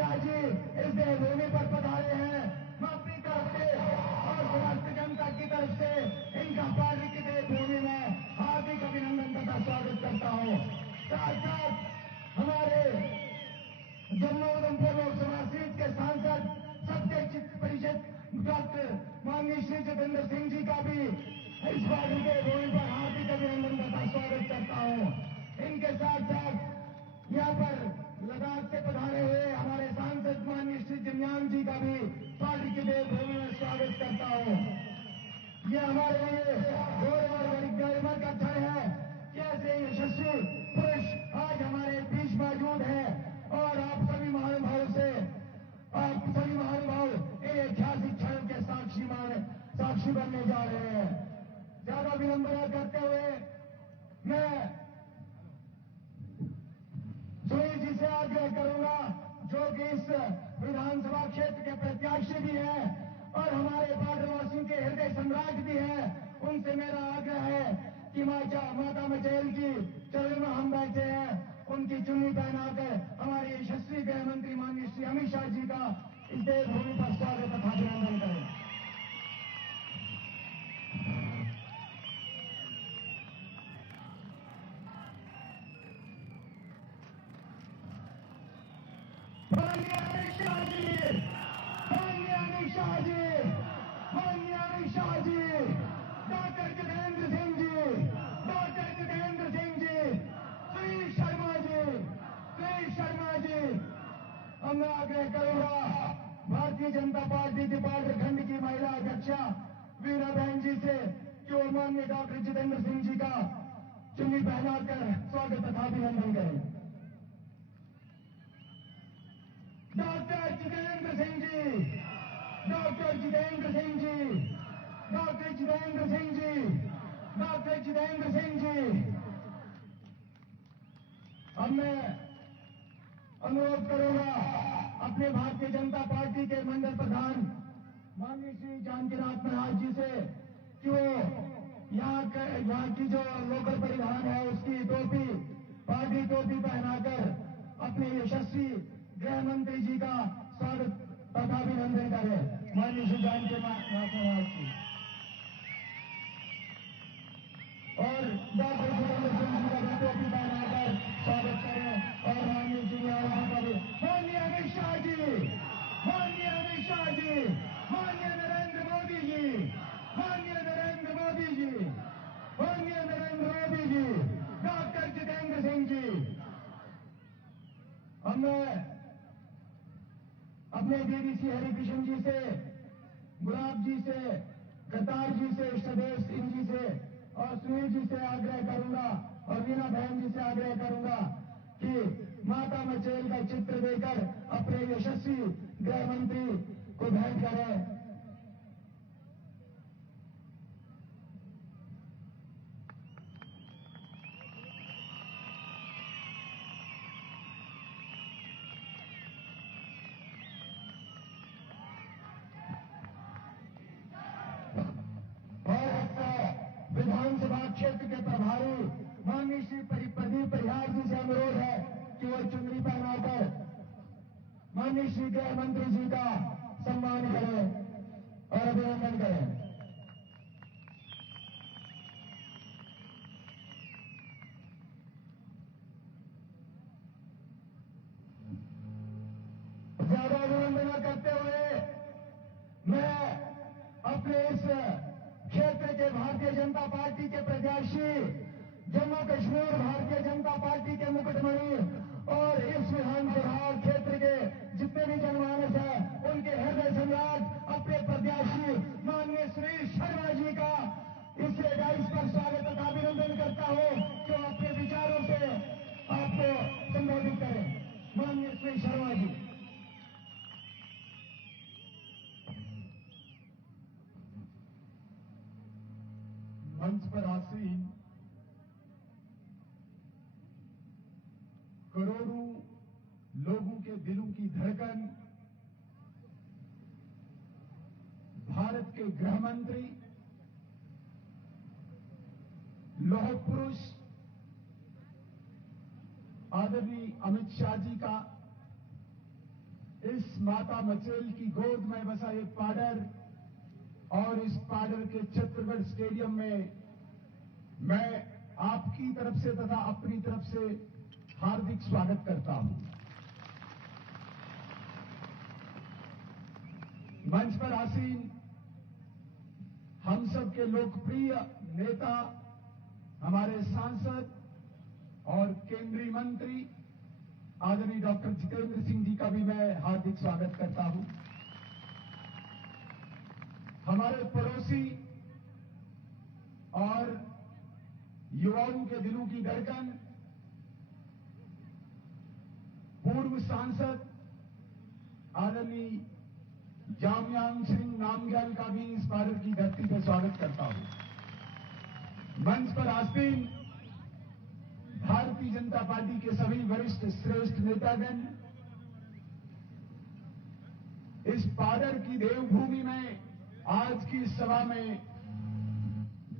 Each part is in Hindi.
शाह जी इस देवभूमि पर पधारे हैं। मैं अपनी तरफ से और समस्त जनता की तरफ से इनका पार्टी की देवभूमि में हार्दिक अभिनंदन तथा स्वागत करता हूं। साथ साथ हमारे जम्मू उधमपुर लोकसभा सीट के सांसद सबके चित्त परिषद डॉक्टर माननीय श्री जितेंद्र सिंह जी का भी इस पार्टी के भूमि पर हार्दिक अभिनंदन तथा स्वागत करता हूं। इनके साथ साथ यहाँ पर लद्दाख से पधारे हुए हमारे सांसद माननीय श्री जिमयांग जी का भी पार्टी की देवभूमि में स्वागत करता हूं। यह हमारे लिए गौरव और गरिमा का क्षण है कि ऐसे यशस्वी पुरुष आज हमारे बीच मौजूद है और आप सभी महानुभाव इन ऐतिहासिक क्षणों के साक्षी बनने जा रहे हैं। ज्यादा विलंब न करते हुए मैं सुनील जी से आग्रह करूंगा, जो कि इस विधानसभा क्षेत्र के प्रत्याशी भी हैं और हमारे बॉर्डरवासियों के हृदय सम्राट भी हैं, उनसे मेरा आग्रह है कि माता मचैल की चरणों में हम बैठे हैं, उनकी चुन्नी पहनाकर हमारे यशस्वी गृह मंत्री माननीय श्री अमित शाह जी का इस देवभूमि पर स्वागत तथा अभिनंदन करें। माननीय अमित शाह जी, माननीय अमित शाह जी, माननीय अमित शाह जी, डॉक्टर जितेंद्र सिंह जी, डॉक्टर जितेंद्र सिंह जी, श्री शर्मा जी, श्री शर्मा जी। अब मैं आग्रह करूंगा भारतीय जनता पार्टी की पार्टी खंड की महिला अध्यक्षा वीणा बहन जी से कि वो माननीय डॉक्टर जितेंद्र सिंह जी का चुन्नी पहनाकर स्वागत तथा अभिनंदन करें। Doctor Jitendra Singh ji, doctor Jitendra Singh ji, doctor Jitendra Singh ji, doctor Jitendra Singh ji. अब मैं अनुरोध करूंगा अपने भारतीय जनता पार्टी के मंडल प्रधान माननीय श्री जानकीनाथ महाराज जी से कि वो यहाँ की जो लोकल परिवहन है उसकी टोपी, पार्टी टोपी पहनाकर अपने यशस्वी गृह मंत्री जी का स्वागत तथा अभिनंदन करें। माननीय श्री जानकीनाथ महाराज जी और डॉक्टर जितेंद्र सिंह जी का भी टोपी पहनाकर स्वागत करें और माननीय श्री का भी। माननीय अमित शाह जी, माननीय अमित शाह जी, माननीय नरेंद्र मोदी जी, माननीय नरेंद्र मोदी जी, माननीय नरेंद्र मोदी जी, डॉक्टर जितेंद्र सिंह जी। अब मैं अपने डीडीसी हरिकृष्ण जी से, गुलाब जी से, करतार जी से, इष्टदेव सिंह जी से और सुनील जी से आग्रह करूंगा और वीणा बहन जी से आग्रह करूंगा कि माता मचैल का चित्र देकर अपने यशस्वी गृह मंत्री को भेंट करें। विधानसभा क्षेत्र के प्रभारी माननीय श्री प्रदीप परिहार जी से अनुरोध है कि वो चुनरी पहनाकर माननीय श्री गृह मंत्री जी का सम्मान करें और अभिनंदन करें। ज्यादा विलंब न करते हुए मैं अपने इस क्षेत्र के भारतीय जनता पार्टी के प्रत्याशी, जम्मू कश्मीर भारतीय जनता पार्टी के मुकुटमणि और इस विधानसभा क्षेत्र के जितने भी जनमानस है उनके हृदय सम्राट अपने प्रत्याशी माननीय श्री शर्मा जी का इस डाइस पर स्वागत तथा अभिनंदन करता हूं कि वो अपने विचारों से आपको संबोधित करें। माननीय श्री शर्मा जी। मंच पर आसीन करोड़ों लोगों के दिलों की धड़कन, भारत के गृह मंत्री, लौह पुरुष आदरणीय अमित शाह जी का इस माता मचेल की गोद में बसा ये पाडर और इस पाडर के छत्तीसगढ़ स्टेडियम में मैं आपकी तरफ से तथा अपनी तरफ से हार्दिक स्वागत करता हूं। मंच पर आसीन हम सब के लोकप्रिय नेता, हमारे सांसद और केंद्रीय मंत्री आदरणीय डॉक्टर जितेंद्र सिंह जी का भी मैं हार्दिक स्वागत करता हूं। हमारे पड़ोसी और युवाओं के दिलों की धड़कन पूर्व सांसद आदरणीय जामयांग सिंह नामग्याल का भी इस भारत की धरती पर स्वागत करता हूं। मंच पर आसीन भारतीय जनता पार्टी के सभी वरिष्ठ श्रेष्ठ नेतागण, इस पाडर की देवभूमि में आज की सभा में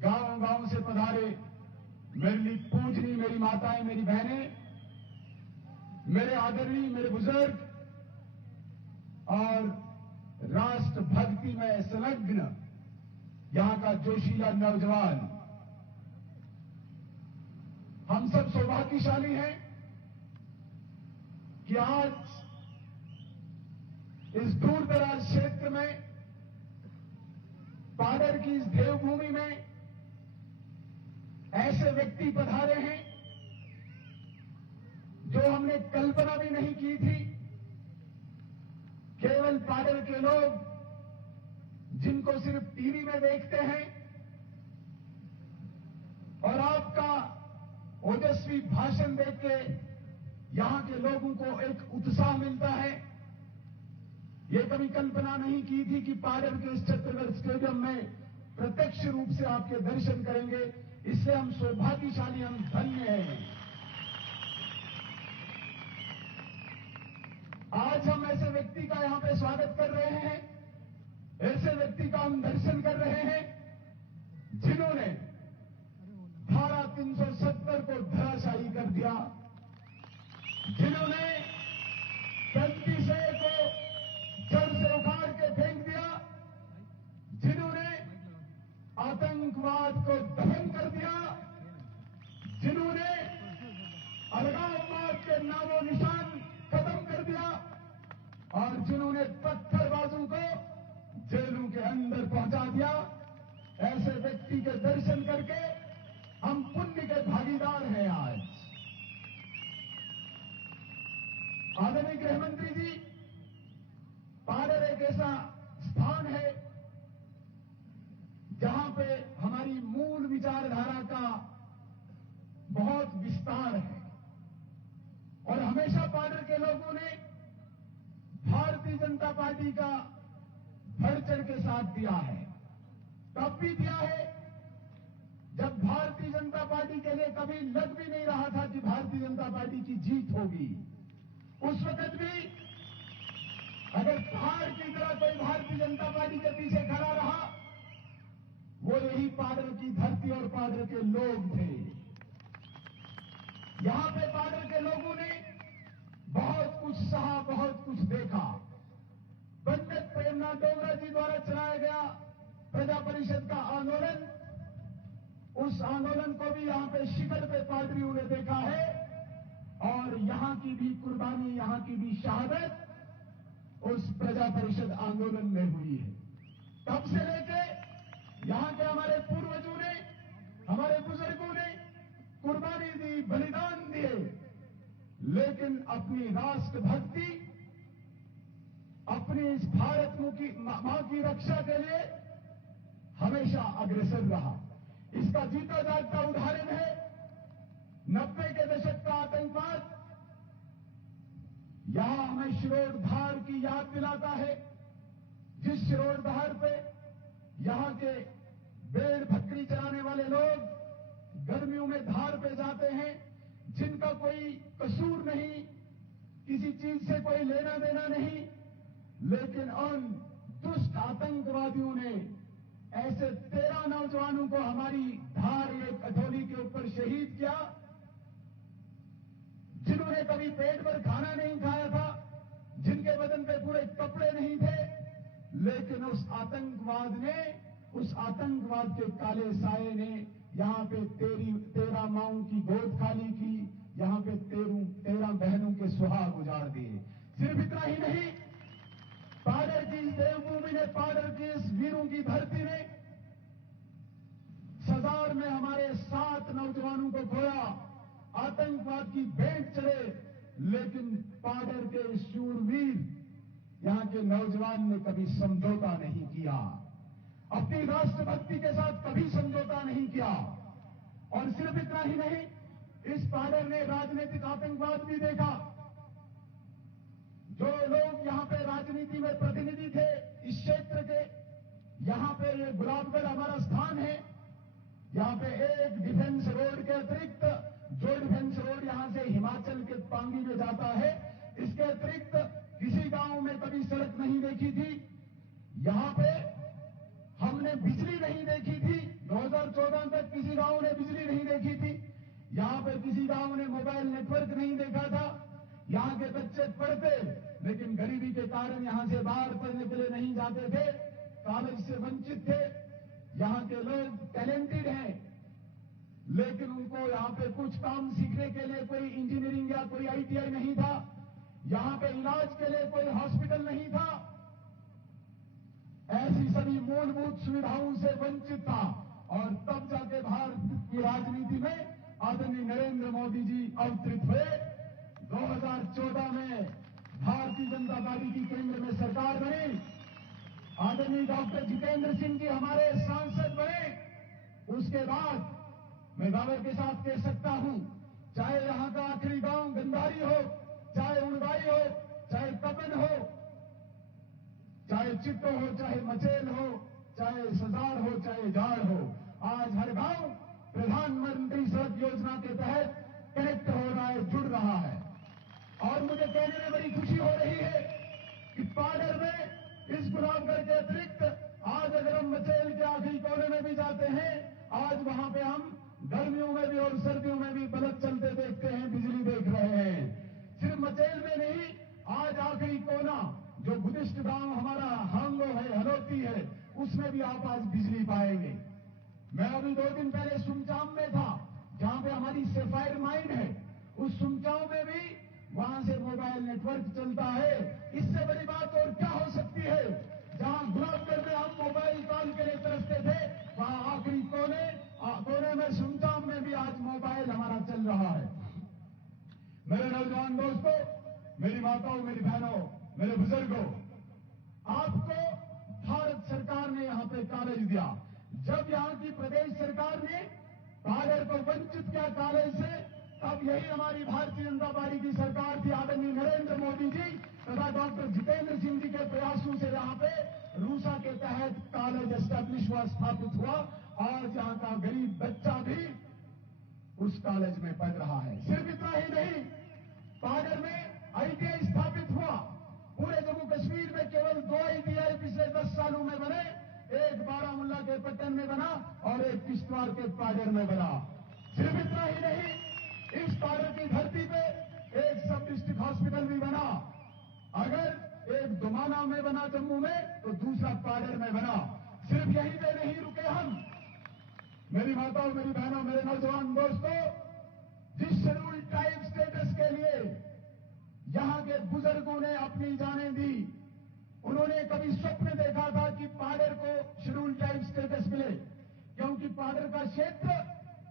गांव-गांव से पधारे मेरे लिए पूजनी मेरी माताएं, मेरी बहनें, मेरे आदरणीय, मेरे बुजुर्ग और राष्ट्र भक्ति में संलग्न यहां का जोशीला नौजवान, हम सब सौभाग्यशाली हैं कि आज इस दूर दराज क्षेत्र में पाडर की इस देवभूमि में ऐसे व्यक्ति पधारे हैं जो हमने कल्पना भी नहीं की थी। केवल पाडर के लोग जिनको सिर्फ टीवी में देखते हैं और आपका ओजस्वी भाषण देख के यहां के लोगों को एक उत्साह मिलता है, ये कभी कल्पना नहीं की थी कि पाडर के इस छत्तीसगढ़ स्टेडियम में प्रत्यक्ष रूप से आपके दर्शन करेंगे। इससे हम सौभाग्यशाली, हम धन्य हैं। आज हम ऐसे व्यक्ति का यहां पे स्वागत कर रहे हैं, ऐसे व्यक्ति का हम दर्शन कर रहे हैं जिन्होंने धारा 370 को धराशायी कर दिया, जिन्होंने 35A को जड़ से उखाड़ के फेंक दिया, जिन्होंने आतंकवाद को दफन कर दिया, जिन्होंने अलगाववाद के नामो निशान खत्म कर दिया और जिन्होंने पत्थरबाजों को जेलों के अंदर पहुंचा दिया। ऐसे व्यक्ति के दर्शन करके हम पुण्य के भागीदार हैं। आज आदरणीय गृहमंत्री जी, पाडर एक ऐसा स्थान है जहां पे हमारी मूल विचारधारा का बहुत विस्तार है और हमेशा पाडर के लोगों ने भारतीय जनता पार्टी का बढ़ चढ़ के साथ दिया है। तब भी दिया है जब भारतीय जनता पार्टी के लिए कभी लग भी नहीं रहा था कि भारतीय जनता पार्टी की जीत होगी। उस वक्त भी अगर पहाड़ की तरह कोई भारतीय जनता पार्टी के पीछे खड़ा रहा, वो यही पाडर की धरती और पाडर के लोग थे। यहां पे पाडर के लोगों ने बहुत कुछ सहा, बहुत कुछ देखा। पंडित प्रेमनाथ डोगरा जी द्वारा चलाया गया प्रजा परिषद का आंदोलन, उस आंदोलन को भी यहां पे शिखर पे पादरियों ने देखा है और यहां की भी कुर्बानी, यहां की भी शहादत उस प्रजा परिषद आंदोलन में हुई है। तब से लेके यहां के हमारे पूर्वजों ने, हमारे बुजुर्गों ने कुर्बानी दी, बलिदान दिए, लेकिन अपनी राष्ट्र भक्ति, अपनी इस भारत मां की रक्षा के लिए हमेशा अग्रसर रहा। इसका जीता जागता उदाहरण है 90 के दशक का आतंकवाद। यहां हमें शिरोडधार की याद दिलाता है, जिस शिरोडधार पे यहां के भेड़ बकरी चराने वाले लोग गर्मियों में धार पे जाते हैं, जिनका कोई कसूर नहीं, किसी चीज से कोई लेना देना नहीं, लेकिन उन दुष्ट आतंकवादियों ने ऐसे 13 नौजवानों को हमारी धार एक अधौली के ऊपर शहीद किया, जिन्होंने कभी पेट भर खाना नहीं खाया था, जिनके बदन पे लेकिन उस आतंकवाद के काले साए ने यहां पे 13 माओं की गोद खाली की, यहां पे 13 बहनों के सुहाग उजाड़ दिए। सिर्फ इतना ही नहीं, पाडर की इस देवभूमि ने, पाडर की इस वीरों की धरती ने सजार में हमारे 7 नौजवानों को खोया, आतंकवाद की भेंट चढ़े, लेकिन पाडर के शूरवीर यहां के नौजवान ने कभी समझौता नहीं किया, अपनी राष्ट्रभक्ति के साथ कभी समझौता नहीं किया। और सिर्फ इतना ही नहीं, इस पाडर ने राजनीतिक आतंकवाद भी देखा। जो लोग यहां पे राजनीति में प्रतिनिधि थे इस क्षेत्र के, यहां पे ये गुलाबगढ़ हमारा स्थान है, यहां पे एक डिफेंस रोड के अतिरिक्त, जो डिफेंस रोड यहां से हिमाचल के पांगी में जाता है, इसके अतिरिक्त किसी गांव में कभी सड़क नहीं देखी थी। यहां पे हमने बिजली नहीं देखी थी, 2014 तक किसी गांव ने बिजली नहीं देखी थी। यहां पे किसी गांव ने मोबाइल नेटवर्क नहीं देखा था। यहां के बच्चे पढ़ते, लेकिन गरीबी के कारण यहां से बाहर पढ़ने के लिए नहीं जाते थे, कॉलेज से वंचित थे। यहां के लोग टैलेंटेड हैं, लेकिन उनको यहां पे कुछ काम सीखने के लिए कोई इंजीनियरिंग या कोई आईटीआई नहीं था। यहां पे इलाज के लिए कोई हॉस्पिटल नहीं था। ऐसी सभी मूलभूत सुविधाओं से वंचित था। और तब जाके भारत की राजनीति में आदरणीय नरेंद्र मोदी जी अवतरित हुए। 2014 में भारतीय जनता पार्टी की केंद्र में सरकार बनी। आदरणीय डॉक्टर जितेंद्र सिंह जी हमारे सांसद बने। उसके बाद मैं दावे के साथ कह सकता हूं, चाहे यहां का आखिरी गांव गंधारी हो, चाहे उड़वाई हो, चाहे कपन हो, चाहे चित्तो हो, चाहे मचेल हो, चाहे सजार हो, चाहे जाड़ हो, आज हर गांव प्रधानमंत्री सड़क योजना के तहत कनेक्ट हो रहा है, जुड़ रहा है। और मुझे कहने में बड़ी खुशी हो रही है कि पाडर में इस गुलाबगढ़ के अतिरिक्त आज अगर हम मचेल के आखिरी कोने में भी जाते हैं, आज वहां पे हम गर्मियों में भी और सर्दियों में भी बल्ब चलते देखते हैं, बिजली देख रहे हैं। सिर्फ मचेल में नहीं, आज आखिरी कोना जो बुद्धिस्ट गांव हमारा हांगो है, हलोती है, उसमें भी आप आज बिजली पाएंगे। मैं अभी 2 दिन पहले सुमचाम में था, जहां पे हमारी सेफायर माइन है। उस सुमचाम में भी वहां से मोबाइल नेटवर्क चलता है। इससे बड़ी बात और क्या हो सकती है? जहां गुलाबगढ़ में हम मोबाइल कॉल के लिए तरसते थे, वहां आखिरी कोने में सुमचाम में भी आज मोबाइल हमारा चल रहा है। मेरे नौजवान दोस्तों, मेरी माताओं, मेरी बहनों, मेरे बुजुर्गों, आपको भारत सरकार ने यहां पे कॉलेज दिया। जब यहां की प्रदेश सरकार ने पाडर को वंचित किया कॉलेज से, तब यही हमारी भारतीय जनता पार्टी की सरकार थी, आदरणीय नरेंद्र मोदी जी तथा डॉक्टर जितेंद्र सिंह जी के प्रयासों से यहां पे रूसा के तहत कॉलेज एस्टैब्लिश हुआ, स्थापित हुआ। आज यहां का गरीब बच्चा भी उस कॉलेज में पढ़ रहा है। सिर्फ इतना ही नहीं, पाडर में आईटीआई स्थापित हुआ। पूरे जम्मू कश्मीर में केवल 2 आईटीआई पिछले 10 सालों में बने, एक बारामुल्ला के पट्टन में बना और एक किश्तवाड़ के पाडर में बना। सिर्फ इतना ही नहीं, इस पाडर की धरती पे एक सब डिस्ट्रिक्ट हॉस्पिटल भी बना। अगर एक दुमाना में बना जम्मू में, तो दूसरा पाडर में बना। सिर्फ यहीं पे नहीं रुके हम। मेरी माताओं, मेरी बहनों, मेरे नौजवान दोस्तों, जिस शेड्यूल ट्राइब स्टेटस के लिए यहां के बुजुर्गों ने अपनी जानें दी, उन्होंने कभी स्वप्न देखा था कि पाडर को शेड्यूल ट्राइब स्टेटस मिले? क्योंकि पाडर का क्षेत्र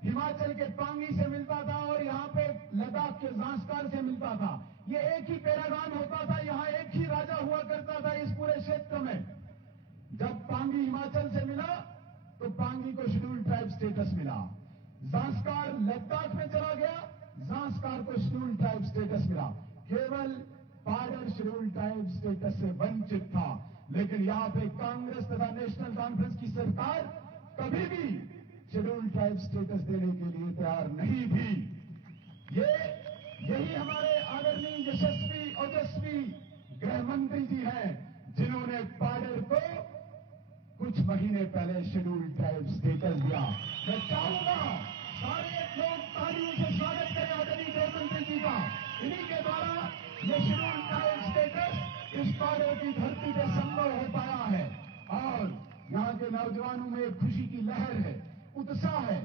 हिमाचल के पांगी से मिलता था और यहां पे लद्दाख के ज़ांस्कार से मिलता था। ये एक ही पैरागान होता था, यहां एक ही राजा हुआ करता था इस पूरे क्षेत्र में। जब पांगी हिमाचल से मिला, तो पांगी को शेड्यूल ट्राइब स्टेटस मिला। ज़ांस्कार लद्दाख में चला गया, ज़ांस्कार को शेड्यूल ट्राइब स्टेटस मिला। केवल पाडर शेड्यूल ट्राइब स्टेटस से वंचित था। लेकिन यहां पे कांग्रेस तथा नेशनल कॉन्फ्रेंस की सरकार कभी भी शेड्यूल ट्राइब स्टेटस देने के लिए तैयार नहीं थी। यही हमारे आदरणीय यशस्वी ओजस्वी गृह मंत्री जी हैं, जिन्होंने पाडर को कुछ महीने पहले शेड्यूल ट्राइब स्टेटस दिया। मैं चाहूंगा सारे लोग तालियों से स्वागत करें आदरणीय गृह मंत्री जी का। इन्हीं के द्वारा ये शेड्यूल ट्राइब स्टेटस इस पाडर की धरती पर संभव हो पाया है। नौजवानों में एक खुशी की लहर है, उत्साह है।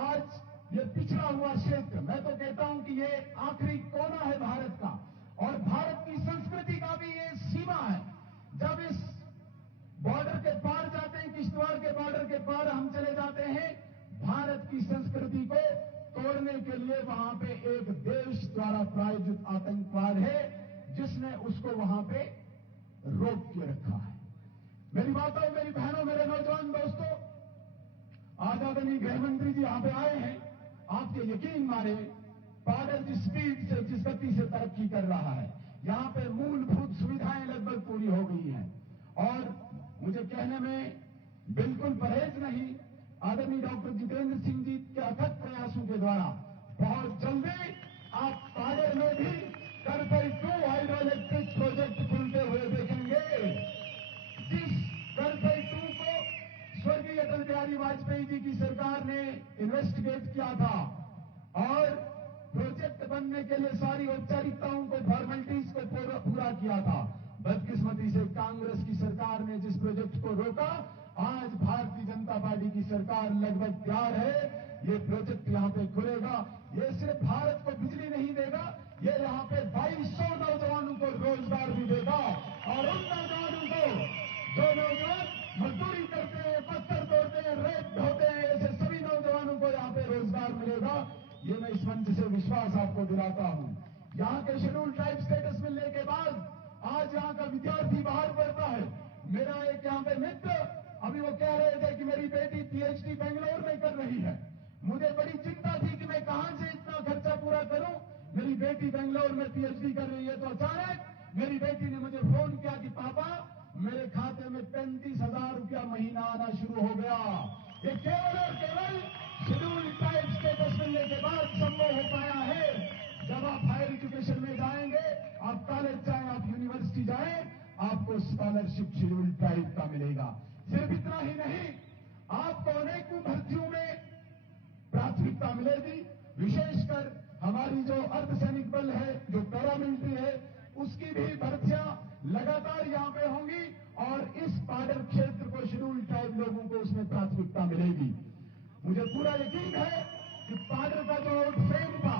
आज ये पिछड़ा हुआ क्षेत्र, मैं तो कहता हूं कि ये आखिरी कोना है भारत का, और भारत की संस्कृति का भी ये सीमा है। जब इस बॉर्डर के पार जाते हैं, किश्तवाड़ के बॉर्डर के पार हम चले जाते हैं, भारत की संस्कृति को तोड़ने के लिए वहां पे एक देश द्वारा प्रायोजित आतंकवाद है, जिसने उसको वहां पे रोक के रखा है। मेरी माताओं, मेरी बहनों, मेरे नौजवान दोस्तों, आज आदरणीय गृहमंत्री जी यहां पे आए हैं। आपके यकीन मारे बॉर्डर जिस स्पीड से, जिस गति से तरक्की कर रहा है, यहां पे मूलभूत सुविधाएं लगभग पूरी हो गई हैं, और मुझे कहने में बिल्कुल परहेज नहीं, आदरणीय डॉक्टर जितेंद्र सिंह जी के अथक प्रयासों के द्वारा बहुत जल्दी आप बॉर्डर में भी करतई 2 हाइड्रो इलेक्ट्रिक प्रोजेक्ट खुलते हुए देखेंगे। जिस करतई 2 को स्वर्गीय अटल बिहारी वाजपेयी जी की सरकार ने इन्वेस्टिगेट किया था, और प्रोजेक्ट बनने के लिए सारी औपचारिकताओं को, फॉर्मेलिटीज को पूरा किया था। बदकिस्मती से कांग्रेस की सरकार ने जिस प्रोजेक्ट को रोका, आज भारतीय जनता पार्टी की सरकार लगभग तैयार है, ये प्रोजेक्ट यहां पे खुलेगा। ये सिर्फ भारत को बिजली नहीं देगा, ये यहां पे 2200 नौजवानों को रोजगार भी देगा, और उन नौजवानों को, जो नौजवान मजदूरी करते हैं, पत्थर तोड़ते हैं, रेत ढोते हैं, ऐसे सभी नौजवानों को यहां पे रोजगार मिलेगा। ये मैं इस मंच से विश्वास आपको दिलाता हूं। यहां के शेड्यूल ट्राइब स्टेटस मिलने के बाद आज यहां का विद्यार्थी बाहर पढ़ता है। मेरा एक यहां पे मित्र, अभी वो कह रहे थे कि मेरी बेटी पीएचडी बेंगलोर में कर रही है। मुझे बड़ी चिंता थी कि मैं कहां से इतना खर्चा पूरा करूं। मेरी बेटी बेंगलोर में पीएचडी कर रही है, तो अचानक मेरी बेटी ने मुझे फोन किया कि पापा, मेरे खाते में 35,000 रुपया महीना आना शुरू हो गया। ये केवल और केवल शेड्यूल ट्राइब स्टेटस मिलने के बाद संभव हो पाया है। जब आप हायर एजुकेशन में जाएंगे, आप कॉलेज जाएं, आप यूनिवर्सिटी जाएं, आपको स्कॉलरशिप शेड्यूल ट्राइब का मिलेगा। सिर्फ इतना ही नहीं, आपको अनेकों भर्तियों में प्राथमिकता मिलेगी। विशेषकर हमारी जो अर्धसैनिक बल है, जो पैरामिलिट्री है, उसकी भी भर्तियां लगातार यहां पे होंगी, और इस बॉर्डर क्षेत्र को शेड्यूल ट्राइब लोगों को उसमें प्राथमिकता मिलेगी। मुझे पूरा यकीन है कि बॉर्डर का जो फ्रेम था,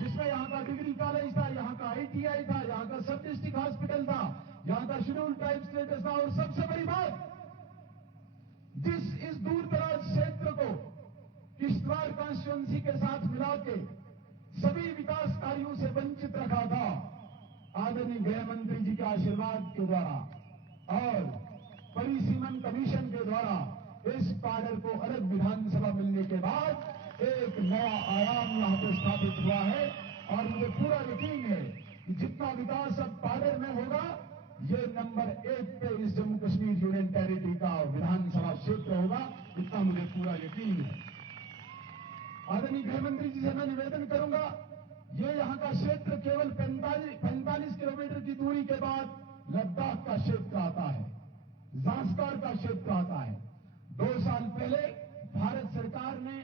जिसमें यहां का डिग्री कॉलेज था, यहां का आईटीआई था, यहां का सब डिस्ट्रिक्ट हॉस्पिटल था, यहां का शेड्यूल ट्राइब स्टेटस था, और सबसे बड़ी बात, जिस इस दूर दराज क्षेत्र को किश्तवाड़ कॉन्स्टिट्यूंसी के साथ मिला के सभी विकास कार्यों से वंचित रखा था, आदरणीय गृह मंत्री जी के आशीर्वाद के द्वारा और परिसीमन कमीशन के द्वारा इस बॉर्डर को अलग विधानसभा मिलने के बाद एक नया आयाम यहां पर स्थापित हुआ है। और मुझे पूरा यकीन है कि जितना विकास अब बॉर्डर में होगा, ये नंबर 1 पे इस जम्मू कश्मीर यूनियन टेरिटरी का विधानसभा क्षेत्र होगा, इतना मुझे पूरा यकीन है। आदरणीय गृहमंत्री जी से मैं निवेदन करूंगा, ये यहां का क्षेत्र केवल 45 किलोमीटर की दूरी के बाद लद्दाख का क्षेत्र आता है, ज़ांस्कार का क्षेत्र आता है। 2 साल पहले भारत सरकार ने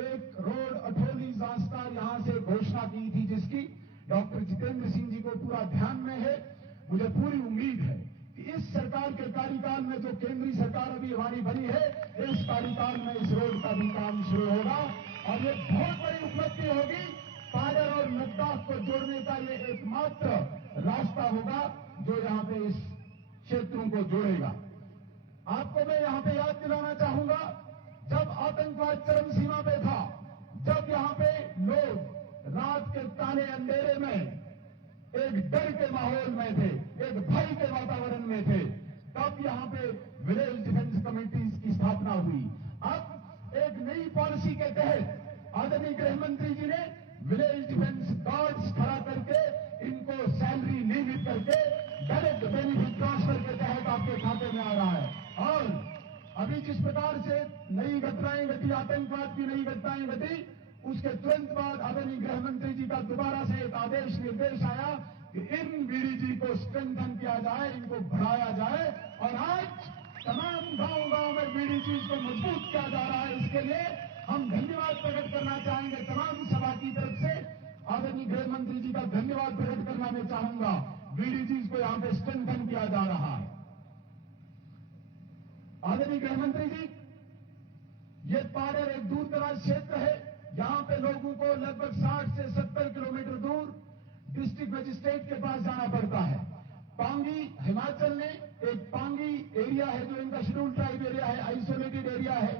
एक रोड अठोली ज़ांस्कार यहां से घोषणा की थी, जिसकी डॉक्टर जितेंद्र सिंह जी को पूरा ध्यान में है। मुझे पूरी उम्मीद है कि इस सरकार के कार्यकाल में, जो केंद्रीय सरकार अभी हमारी बनी है, इस कार्यकाल में इस रोड का भी काम शुरू होगा, और ये बहुत बड़ी उपलब्धि होगी। बॉर्डर और लद्दाख को जोड़ने का ये एकमात्र रास्ता होगा जो यहां पे इस क्षेत्रों को जोड़ेगा। आपको मैं यहां पे याद दिलाना चाहूंगा, जब आतंकवाद चरम सीमा पे था, जब यहां पे लोग रात के काले अंधेरे में एक डर के माहौल में थे, एक भय के वातावरण में थे, तब यहां पे विलेज डिफेंस कमेटीज की स्थापना हुई। अब एक नई पॉलिसी के तहत आदरणीय गृह मंत्री जी ने विलेज डिफेंस गार्ड्स खड़ा करके इनको सैलरी नियमित करके डायरेक्ट बेनिफिट ट्रांसफर के तहत आपके खाते में आ रहा है। और अभी जिस प्रकार से नई घटनाएं घटी, आतंकवाद की नई घटनाएं घटी, उसके तुरंत बाद आदरणीय गृह मंत्री जी का दोबारा से एक आदेश निर्देश आया कि इन बीडीजी को स्ट्रेंथन किया जाए, इनको बढ़ाया जाए, और आज तमाम गांव-गांव में बीडीजी को मजबूत किया जा रहा है। इसके लिए हम धन्यवाद प्रकट करना चाहेंगे तमाम सभा की तरफ से। आदरणीय गृह मंत्री जी का धन्यवाद प्रकट करना मैं चाहूंगा। बीडीजी को यहां पे स्ट्रेंथन किया जा रहा है। आदरणीय गृह मंत्री जी, ये पाडर एक दूर दराज क्षेत्र है। यहां पे लोगों को लगभग 60 से 70 किलोमीटर दूर डिस्ट्रिक्ट मजिस्ट्रेट के पास जाना पड़ता है। पांगी, हिमाचल में एक पांगी एरिया है जो इनका शेड्यूल ट्राइब एरिया है, आइसोलेटेड एरिया है।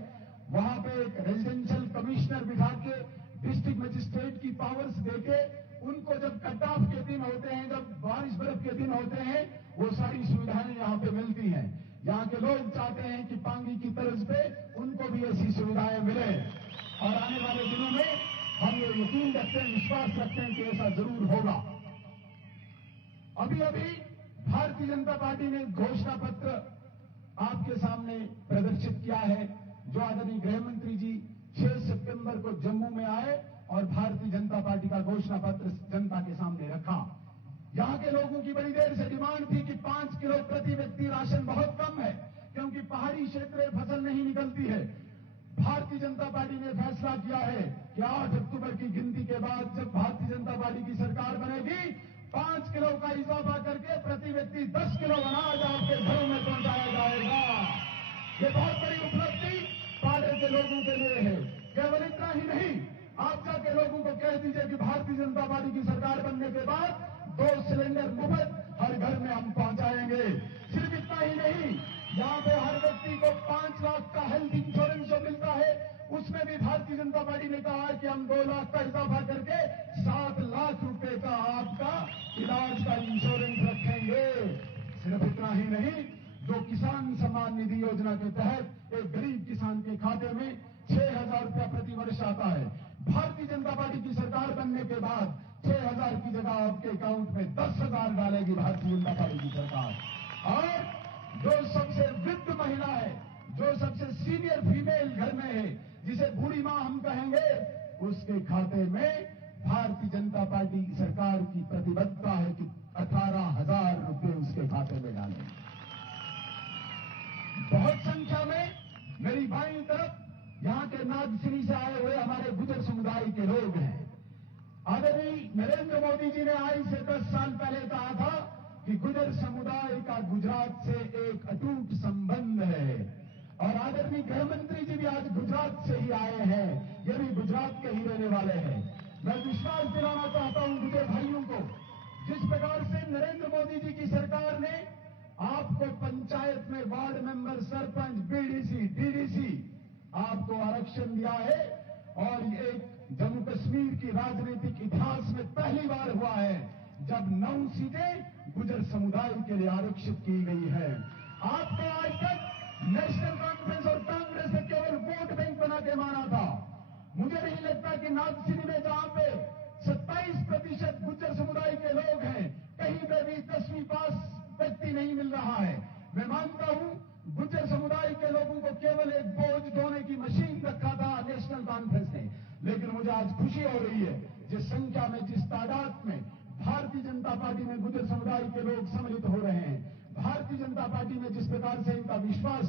वहां पे एक रेजिडेंशियल कमिश्नर बिठा के डिस्ट्रिक्ट मजिस्ट्रेट की पावर्स देके उनको जब कट ऑफ के दिन होते हैं, जब बारिश बर्फ के दिन होते हैं, वो सारी सुविधाएं यहां पे मिलती हैं। यहां के लोग चाहते हैं कि पांगी की तर्ज पे उनको भी ऐसी सुविधाएं मिले और आने वाले दिनों में हम ये यकीन रखते हैं, विश्वास रखते हैं कि ऐसा जरूर होगा। अभी अभी भारतीय जनता पार्टी ने घोषणा पत्र आपके सामने प्रदर्शित किया है, जो आदरणीय गृह मंत्री जी 6 सितंबर को जम्मू में आए और भारतीय जनता पार्टी का घोषणा पत्र जनता के सामने रखा। यहां के लोगों की बड़ी देर से डिमांड थी कि 5 किलो प्रति व्यक्ति राशन बहुत कम है, क्योंकि पहाड़ी क्षेत्र में फसल नहीं निकलती है। भारतीय जनता पार्टी ने फैसला किया है कि 8 अक्टूबर की गिनती के बाद जब भारतीय जनता पार्टी की सरकार बनेगी, 5 किलो का इजाफा करके प्रति व्यक्ति 10 किलो अनाज आपके घरों में पहुंचाया जाएगा। ये बहुत बड़ी उपलब्धि पाडर के लोगों के लिए है। केवल इतना ही नहीं, आप जाके लोगों को कह दीजिए कि भारतीय जनता पार्टी की सरकार बनने के बाद 2 सिलेंडर मुफ्त हर घर में हम पहुंचाएंगे। सिर्फ इतना ही नहीं, यहां पे हर व्यक्ति को 5 लाख का हेल्थ इंश्योरेंस जो मिलता है, उसमें भी भारतीय जनता पार्टी ने कहा है कि हम 2 लाख का इजाफा करके 7 लाख रुपए का आपका इलाज का इंश्योरेंस रखेंगे। सिर्फ इतना ही नहीं, जो किसान सम्मान निधि योजना के तहत एक गरीब किसान के खाते में 6,000 रुपया प्रति वर्ष आता है, भारतीय जनता पार्टी की सरकार बनने के बाद 6,000 की जगह आपके अकाउंट में 10,000 डालेगी भारतीय जनता पार्टी की सरकार। और जो सबसे वृद्ध महिला है, जो सबसे सीनियर फीमेल घर में है, जिसे बूढ़ी मां हम कहेंगे, उसके खाते में भारतीय जनता पार्टी सरकार की प्रतिबद्धता है कि 18,000 रुपए उसके खाते में डालेंगे। बहुत संख्या में मेरी बाईं तरफ यहां के नागसिरी से आए हुए हमारे गुजर समुदाय के लोग हैं। आदरणीय नरेंद्र मोदी जी ने आज से 10 साल पहले कहा था कि गुजर समुदाय का गुजरात से एक अटूट संबंध है, और आदरणीय गृह मंत्री जी भी आज गुजरात से ही आए हैं, ये भी गुजरात के ही रहने वाले हैं। मैं विश्वास दिलाना चाहता हूं गुजर भाइयों को, जिस प्रकार से नरेंद्र मोदी जी की सरकार ने आपको पंचायत में ward member, sarpanch, BDC, DDC आपको आरक्षण दिया है, और एक जम्मू कश्मीर की राजनीतिक इतिहास में पहली बार हुआ है जब 9 सीटें गुजर समुदाय के लिए आरक्षित की गई है। आपको आज तक नेशनल कॉन्फ्रेंस और कांग्रेस ने केवल वोट बैंक बना के माना था। मुझे नहीं लगता कि नागसिरी में जहां पे 27% गुजर समुदाय के लोग हैं, कहीं पे भी 10वीं पास व्यक्ति नहीं मिल रहा है। मैं मानता हूं गुजर समुदाय के लोगों को केवल एक बोझ ढोने की मशीन रखा था नेशनल कॉन्फ्रेंस ने, लेकिन मुझे आज खुशी हो रही है जिस संख्या में, जिस तादाद में भारतीय जनता पार्टी में गुजर समुदाय के लोग सम्मिलित हो रहे हैं, भारतीय जनता पार्टी में जिस प्रकार से इनका विश्वास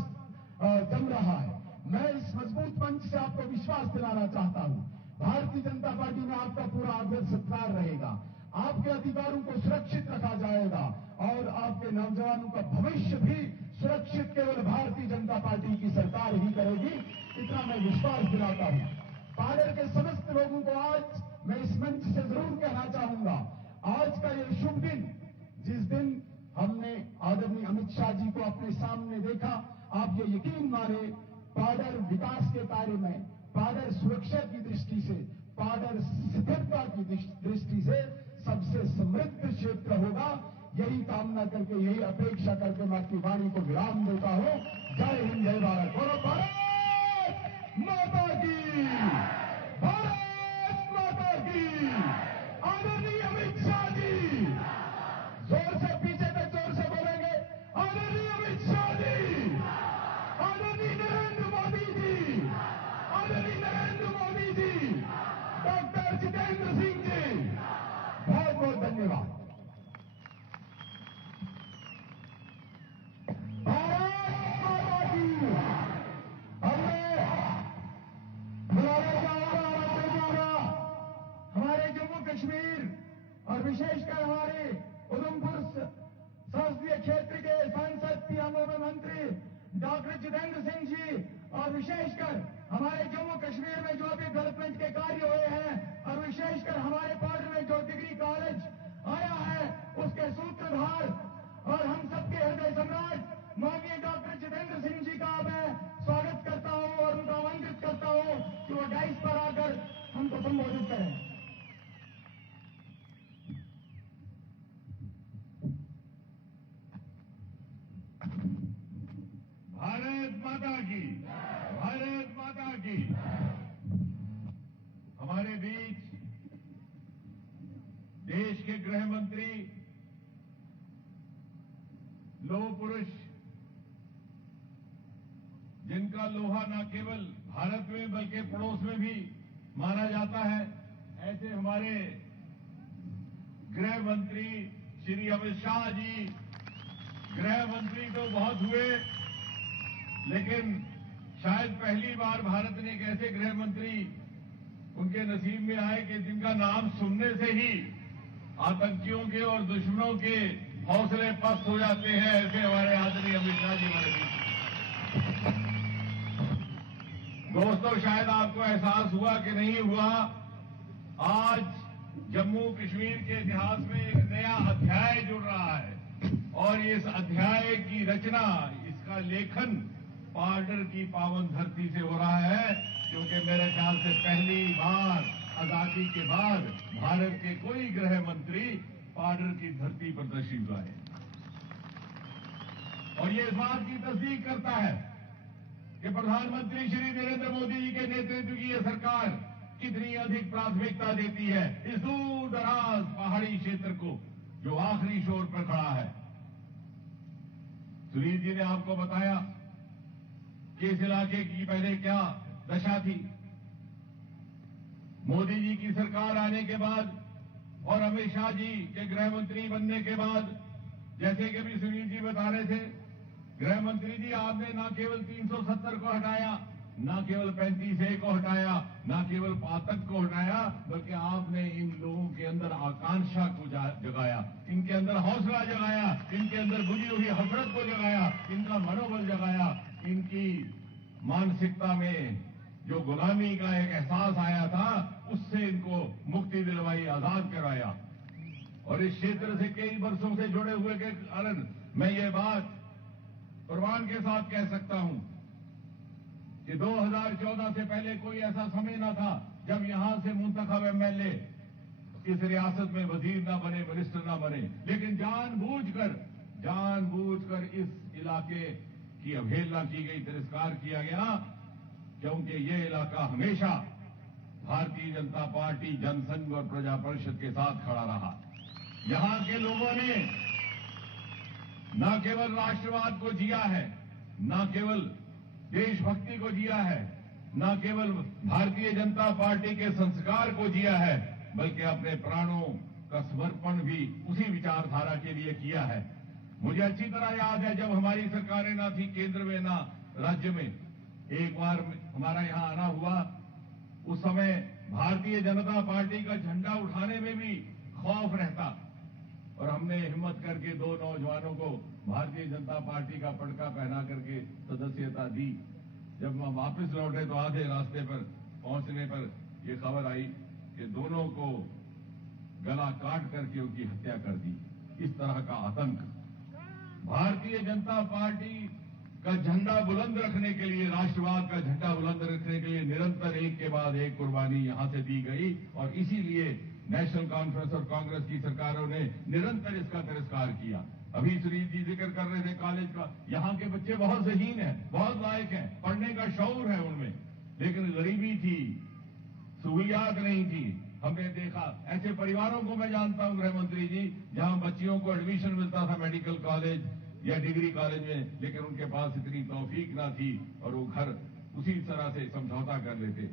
जम रहा है, मैं इस मजबूत मंच से आपको विश्वास दिलाना चाहता हूं, भारतीय जनता पार्टी में आपका पूरा आदर सत्कार रहेगा, आपके अधिकारों को सुरक्षित रखा जाएगा, और आपके नौजवानों का भविष्य भी सुरक्षित केवल भारतीय जनता पार्टी की सरकार ही करेगी, इतना मैं विश्वास दिलाता हूं। पाडर के समस्त लोगों को आज मैं इस मंच से जरूर कहना चाहूंगा, आज का ये शुभ दिन, जिस दिन हमने आदरणीय अमित शाह जी को अपने सामने देखा, आप ये यकीन माने, पाडर विकास के कार्य में, पाडर सुरक्षा की दृष्टि से, पाडर स्थिरता की दृष्टि से सबसे समृद्ध क्षेत्र होगा। यही कामना करके, यही अपेक्षा करके मैं आपकी वाणी को विराम देता हूं। जय हिंद, जय भारत। बोलो भारत माता की, भारत माता की। आदरणीय अमित शाह जी, जोर से पीछे तक जोर से बोलेंगे, आदरणीय अमित शाह जी, आदरणीय नरेंद्र मोदी जी, आदरणीय नरेंद्र मोदी जी, डॉक्टर जितेंद्र सिंह जी, बहुत बहुत धन्यवाद। आभार और हम सबके हृदय सम्राट माननीय डॉक्टर जितेंद्र सिंह जी का मैं स्वागत करता हूं और उनको आमंत्रित करता हूं कि वो डाइस पर आकर हमको संबोधित करें। भारत माता की, भारत माता की। हमारे बीच देश के गृह मंत्री, लोह पुरुष, जिनका लोहा न केवल भारत में बल्कि पड़ोस में भी माना जाता है, ऐसे हमारे गृह मंत्री श्री अमित शाह जी। गृह मंत्री तो बहुत हुए, लेकिन शायद पहली बार भारत ने एक ऐसे गृह मंत्री उनके नसीब में आए कि जिनका नाम सुनने से ही आतंकियों के और दुश्मनों के हौसले पस्त हो जाते हैं। ऐसे हमारे आदरणीय अमित शाह जी हमारे बीच। दोस्तों, शायद आपको एहसास हुआ कि नहीं हुआ, आज जम्मू कश्मीर के इतिहास में एक नया अध्याय जुड़ रहा है और इस अध्याय की रचना, इसका लेखन पार्डर की पावन धरती से हो रहा है, क्योंकि मेरे ख्याल से पहली बार आजादी के बाद भारत के कोई गृह मंत्री पार्डर की धरती पर तशरीफ लाए और ये इस बात की तस्दीक करता है कि प्रधानमंत्री श्री नरेंद्र मोदी जी के नेतृत्व की यह सरकार कितनी अधिक प्राथमिकता देती है इस दूर दराज पहाड़ी क्षेत्र को, जो आखिरी छोर पर खड़ा है। सुनील जी ने आपको बताया कि इस इलाके की पहले क्या दशा थी। मोदी जी की सरकार आने के बाद और अमित शाह जी के गृह मंत्री बनने के बाद, जैसे कि भी सुनील जी बता रहे थे, गृह मंत्री जी आपने न केवल 370 को हटाया, न केवल 35A को हटाया, न केवल पातक को हटाया, बल्कि आपने इन लोगों के अंदर आकांक्षा को जगाया, इनके अंदर हौसला जगाया, इनके अंदर बुझी हुई हसरत को जगाया, इनका मनोबल जगाया, इनकी मानसिकता में जो गुलामी का एक एहसास आया था उससे इनको मुक्ति दिलवाई, आजाद करवाया। और इस क्षेत्र से कई वर्षों से जुड़े हुए के कारण मैं ये बात प्रमाण के साथ कह सकता हूं कि 2014 से पहले कोई ऐसा समय न था जब यहां से मुंतखब एमएलए इस रियासत में वजीर ना बने, मिनिस्टर ना बने, लेकिन जानबूझकर इस इलाके की अवहेलना की गई, तिरस्कार किया गया, क्योंकि ये इलाका हमेशा भारतीय जनता पार्टी, जनसंघ और प्रजा परिषद के साथ खड़ा रहा। यहां के लोगों ने न केवल राष्ट्रवाद को जिया है, न केवल देशभक्ति को जिया है, न केवल भारतीय जनता पार्टी के संस्कार को जिया है, बल्कि अपने प्राणों का समर्पण भी उसी विचारधारा के लिए किया है। मुझे अच्छी तरह याद है जब हमारी सरकारें ना थी केंद्र में ना राज्य में, एक बार हमारा यहां आना हुआ, उस समय भारतीय जनता पार्टी का झंडा उठाने में भी खौफ रहता और हमने हिम्मत करके 2 नौजवानों को भारतीय जनता पार्टी का पटका पहना करके सदस्यता दी। जब हम वापस लौटे तो आधे रास्ते पर पहुंचने पर यह खबर आई कि दोनों को गला काट करके उनकी हत्या कर दी। इस तरह का आतंक भारतीय जनता पार्टी का झंडा बुलंद रखने के लिए, राष्ट्रवाद का झंडा बुलंद रखने के लिए निरंतर एक के बाद एक कुर्बानी यहां से दी गई और इसीलिए नेशनल कॉन्फ्रेंस और कांग्रेस की सरकारों ने निरंतर इसका तिरस्कार किया। अभी सुनील जी जिक्र कर रहे थे कॉलेज का, यहां के बच्चे बहुत ज़हीन हैं, बहुत लायक हैं, पढ़ने का शौर है उनमें, लेकिन गरीबी थी, सहूलियात नहीं थी। हमने देखा ऐसे परिवारों को, मैं जानता हूं गृह मंत्री जी, जहां बच्चियों को एडमिशन मिलता था मेडिकल कॉलेज या डिग्री कॉलेज में, लेकिन उनके पास इतनी तौफीक ना थी और वो घर उसी तरह से समझौता कर लेते।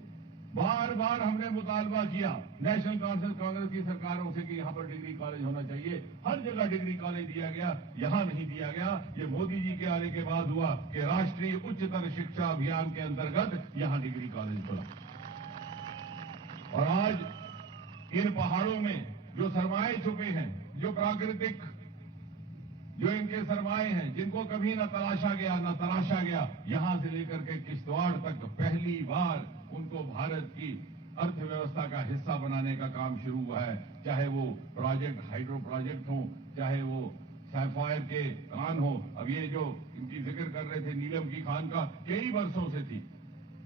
बार बार हमने मुतालबा किया नेशनल कॉन्फ्रेंस कांग्रेस की सरकारों से कि यहां पर डिग्री कॉलेज होना चाहिए। हर जगह डिग्री कॉलेज दिया गया, यहां नहीं दिया गया। ये मोदी जी के आने के बाद हुआ कि राष्ट्रीय उच्चतर शिक्षा अभियान के अंतर्गत यहां डिग्री कॉलेज खुला और आज इन पहाड़ों में जो सरमाए छुपे हैं, जो प्राकृतिक जो इनके सरमाए हैं, जिनको कभी न तलाशा गया न तराशा गया, यहां से लेकर के किश्तवाड़ तक पहली बार उनको भारत की अर्थव्यवस्था का हिस्सा बनाने का काम शुरू हुआ है। चाहे वो प्रोजेक्ट, हाइड्रो प्रोजेक्ट हो, चाहे वो सैफायर के कान हो, अब ये जो इनकी जिक्र कर रहे थे नीलम की खान का, कई वर्षों से थी,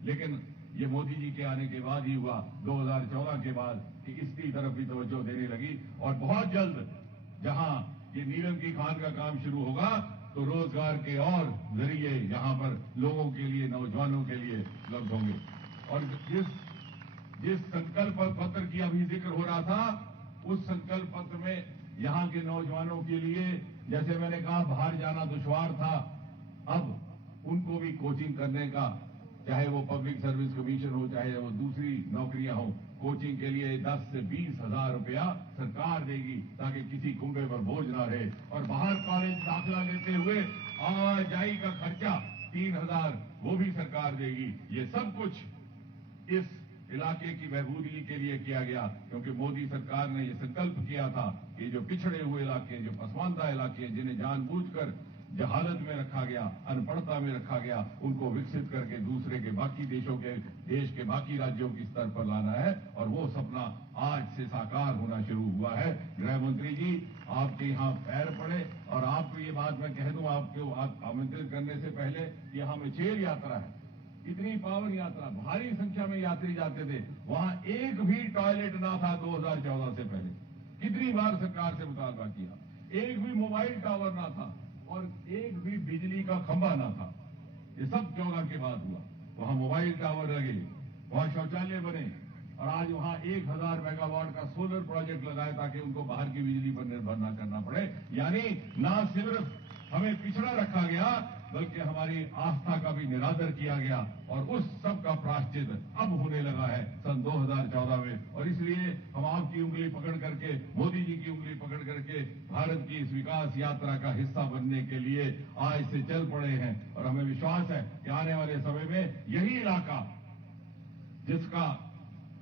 लेकिन ये मोदी जी के आने के बाद ही हुआ, 2014 के बाद, कि इसकी तरफ भी तवज्जो देने लगी। और बहुत जल्द जहां ये नीलम की खान का काम शुरू होगा तो रोजगार के और जरिए यहां पर लोगों के लिए, नौजवानों के लिए उपलब्ध होंगे। और जिस संकल्प पत्र की अभी जिक्र हो रहा था, उस संकल्प पत्र में यहां के नौजवानों के लिए, जैसे मैंने कहा बाहर जाना दुश्वार था, अब उनको भी कोचिंग करने का, चाहे वो पब्लिक सर्विस कमीशन हो, चाहे वो दूसरी नौकरियां हो, कोचिंग के लिए 10 से 20 हजार रुपया सरकार देगी, ताकि किसी कुंबे पर बोझ ना रहे। और बाहर कॉलेज दाखिला लेते हुए आवाजाही का खर्चा 3,000 वो भी सरकार देगी। ये सब कुछ इस इलाके की बहबूदी के लिए किया गया, क्योंकि मोदी सरकार ने यह संकल्प किया था कि जो पिछड़े हुए इलाके, जो पसमानदा इलाके, जिन्हें जानबूझकर जहालत में रखा गया, अनपढ़ता में रखा गया, उनको विकसित करके दूसरे के बाकी देश के बाकी राज्यों की स्तर पर लाना है। और वो सपना आज से साकार होना शुरू हुआ है। गृह मंत्री जी, आपके यहां पैर पड़े, और आपको ये बात मैं कह दूं, आपको आमंत्रित करने से पहले, यहां मेचेल यात्रा है, इतनी पावन यात्रा, भारी संख्या में यात्री जाते थे, वहां एक भी टॉयलेट ना था 2014 से पहले। कितनी बार सरकार से मुतालबा किया, एक भी मोबाइल टावर ना था, और एक भी बिजली का खंभा ना था। ये सब 14 के बाद हुआ। वहां मोबाइल टावर लगे, वहां शौचालय बने, और आज वहां 1000 मेगावाट का सोलर प्रोजेक्ट लगाए, ताकि उनको बाहर की बिजली पर निर्भर ना करना पड़े। यानी ना सिर्फ हमें पिछड़ा रखा गया, बल्कि हमारी आस्था का भी निरादर किया गया, और उस सब का प्रायश्चित अब होने लगा है सन 2014 में। और इसलिए हम आपकी उंगली पकड़ करके, मोदी जी की उंगली पकड़ करके भारत की इस विकास यात्रा का हिस्सा बनने के लिए आज से चल पड़े हैं। और हमें विश्वास है कि आने वाले समय में यही इलाका, जिसका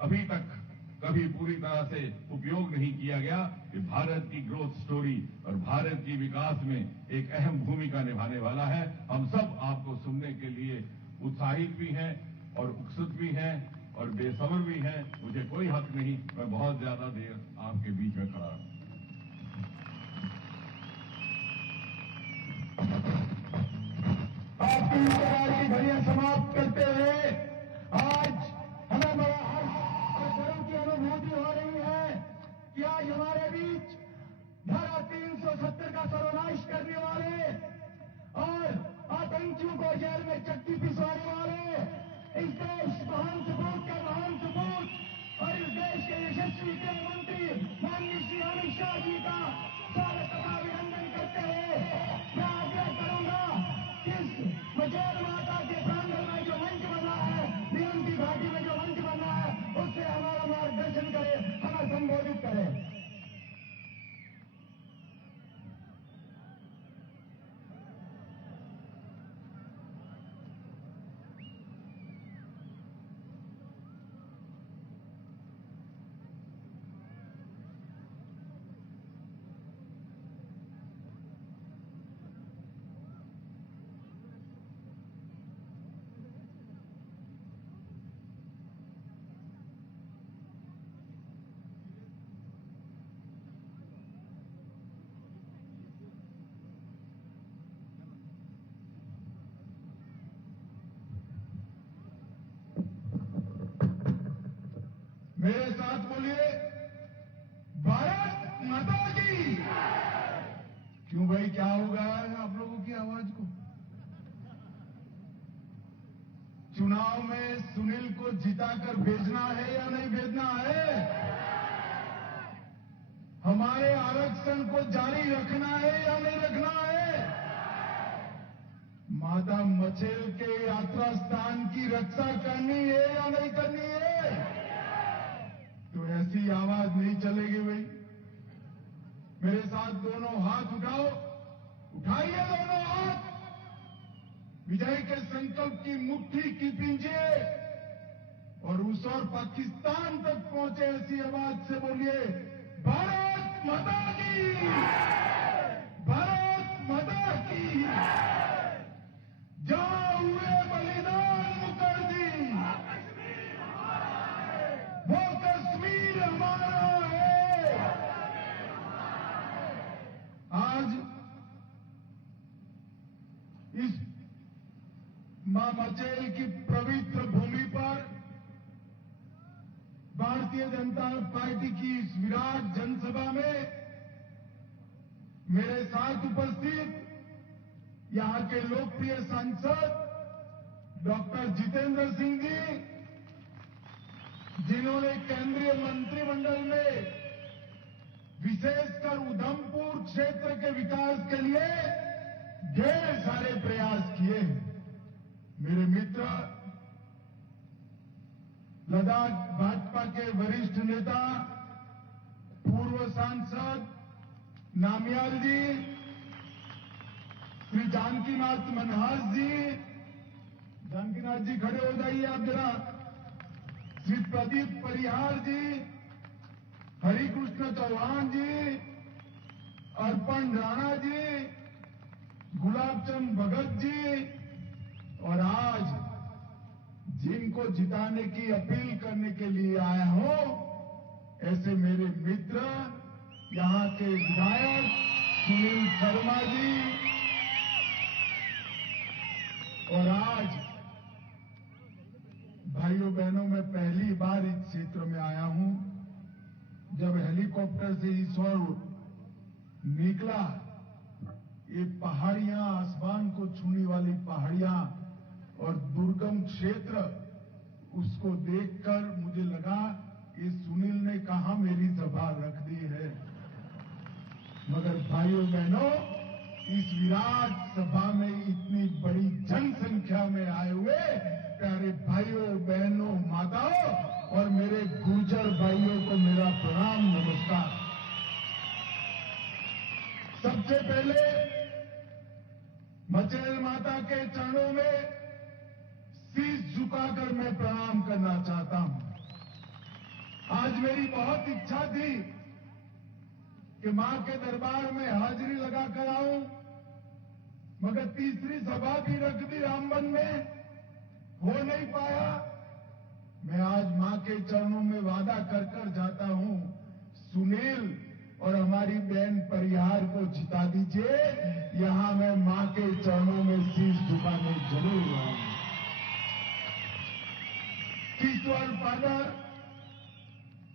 अभी तक कभी पूरी तरह से उपयोग नहीं किया गया, कि भारत की ग्रोथ स्टोरी और भारत की विकास में एक अहम भूमिका निभाने वाला है। हम सब आपको सुनने के लिए उत्साहित भी हैं और उत्सुक भी हैं और बेसब्र भी हैं। मुझे कोई हक नहीं, मैं बहुत ज्यादा देर आपके बीच में खड़ा हूं। आपकी सरकार की घड़ियां समाप्त करते हुए आज हमें बड़ा हर्ष और गर्व की अनुभूति हो रही है कि आज हमारे बीच धारा 370 का सर्वनाश करने वाले और आतंकियों को जेल में चक्की पिसवाने वाले, इस देश महान सपूत का महान सपूत और इस देश के यशस्वी गृह मंत्री माननीय श्री अमित शाह जी का स्वागत तथा अभिनंदन करते हुए मैं आग्रह करूंगा कि इस मचेल माता के प्रांगण में जो मंच बना है, नीलम की घाटी में जो मंच बना है, उससे हमारा मार्गदर्शन करे, हमें संबोधित करे। मेरे साथ बोलिए, भारत माता की। क्यों भाई, क्या हो गया है आप लोगों की आवाज को? चुनाव में सुनील को जिताकर भेजना है या नहीं भेजना है? हमारे आरक्षण को जारी रखना है या नहीं रखना है? माता मचेल के यात्रा स्थान की रक्षा करनी है या नहीं करनी है? तो ऐसी आवाज नहीं चलेगी भाई। मेरे साथ दोनों हाथ उठाओ, उठाइए दोनों हाथ, विजय के संकल्प की मुट्ठी की पीजिए और उस और पाकिस्तान तक पहुंचे ऐसी आवाज से बोलिए, भारत माता की, भारत माता की। जहां हुए बलिदान मुखर्जी, वो कश्मीर हमारा है। आज इस मां मचेल की पवित्र भूमि पर भारतीय जनता पार्टी की इस विराट जनसभा में मेरे साथ उपस्थित यहां के लोकप्रिय सांसद डॉक्टर जितेंद्र सिंह जी, जिन्होंने केंद्रीय मंत्रिमंडल में विशेषकर उधमपुर क्षेत्र के विकास के लिए ढेर सारे प्रयास किए हैं। मेरे मित्र लद्दाख भाजपा के वरिष्ठ नेता पूर्व सांसद नामयाल जी, श्री जानकीनाथ मनहास जी, जानकीनाथ जी खड़े हो जाइए आप जरा, श्री प्रदीप परिहार जी, हरिकृष्ण चौहान जी, अर्पण राणा जी, गुलाबचंद भगत जी, और आज जिनको जिताने की अपील करने के लिए आया हूं, ऐसे मेरे मित्र यहां के विधायक सुनील शर्मा जी, और आज भाइयों बहनों मैं पहली बार इस क्षेत्र में आया हूं। जब हेलीकॉप्टर से इस ओर निकला, ये पहाड़ियां, आसमान को छूने वाली पहाड़ियां और दुर्गम क्षेत्र, उसको देखकर मुझे लगा ये सुनील ने कहा मेरी सभा रख दी है। मगर भाइयों बहनों, इस विराट सभा में इतनी बड़ी जनसंख्या में आए हुए प्यारे भाइयों बहनों माताओं और मेरे गुर्जर भाइयों को मेरा प्रणाम नमस्कार। सबसे पहले मचेल माता के चरणों में शीश झुकाकर मैं प्रणाम करना चाहता हूं। आज मेरी बहुत इच्छा थी कि मां के दरबार में हाजिरी लगाकर आऊं, मगर तीसरी सभा भी रख दी रामबन में, हो नहीं पाया। मैं आज मां के चरणों में वादा कर कर जाता हूं, सुनील और हमारी बहन परिहार को जिता दीजिए, यहां मैं मां के चरणों में शीश झुकाने जरूर आऊंगा। ईश्वर पागर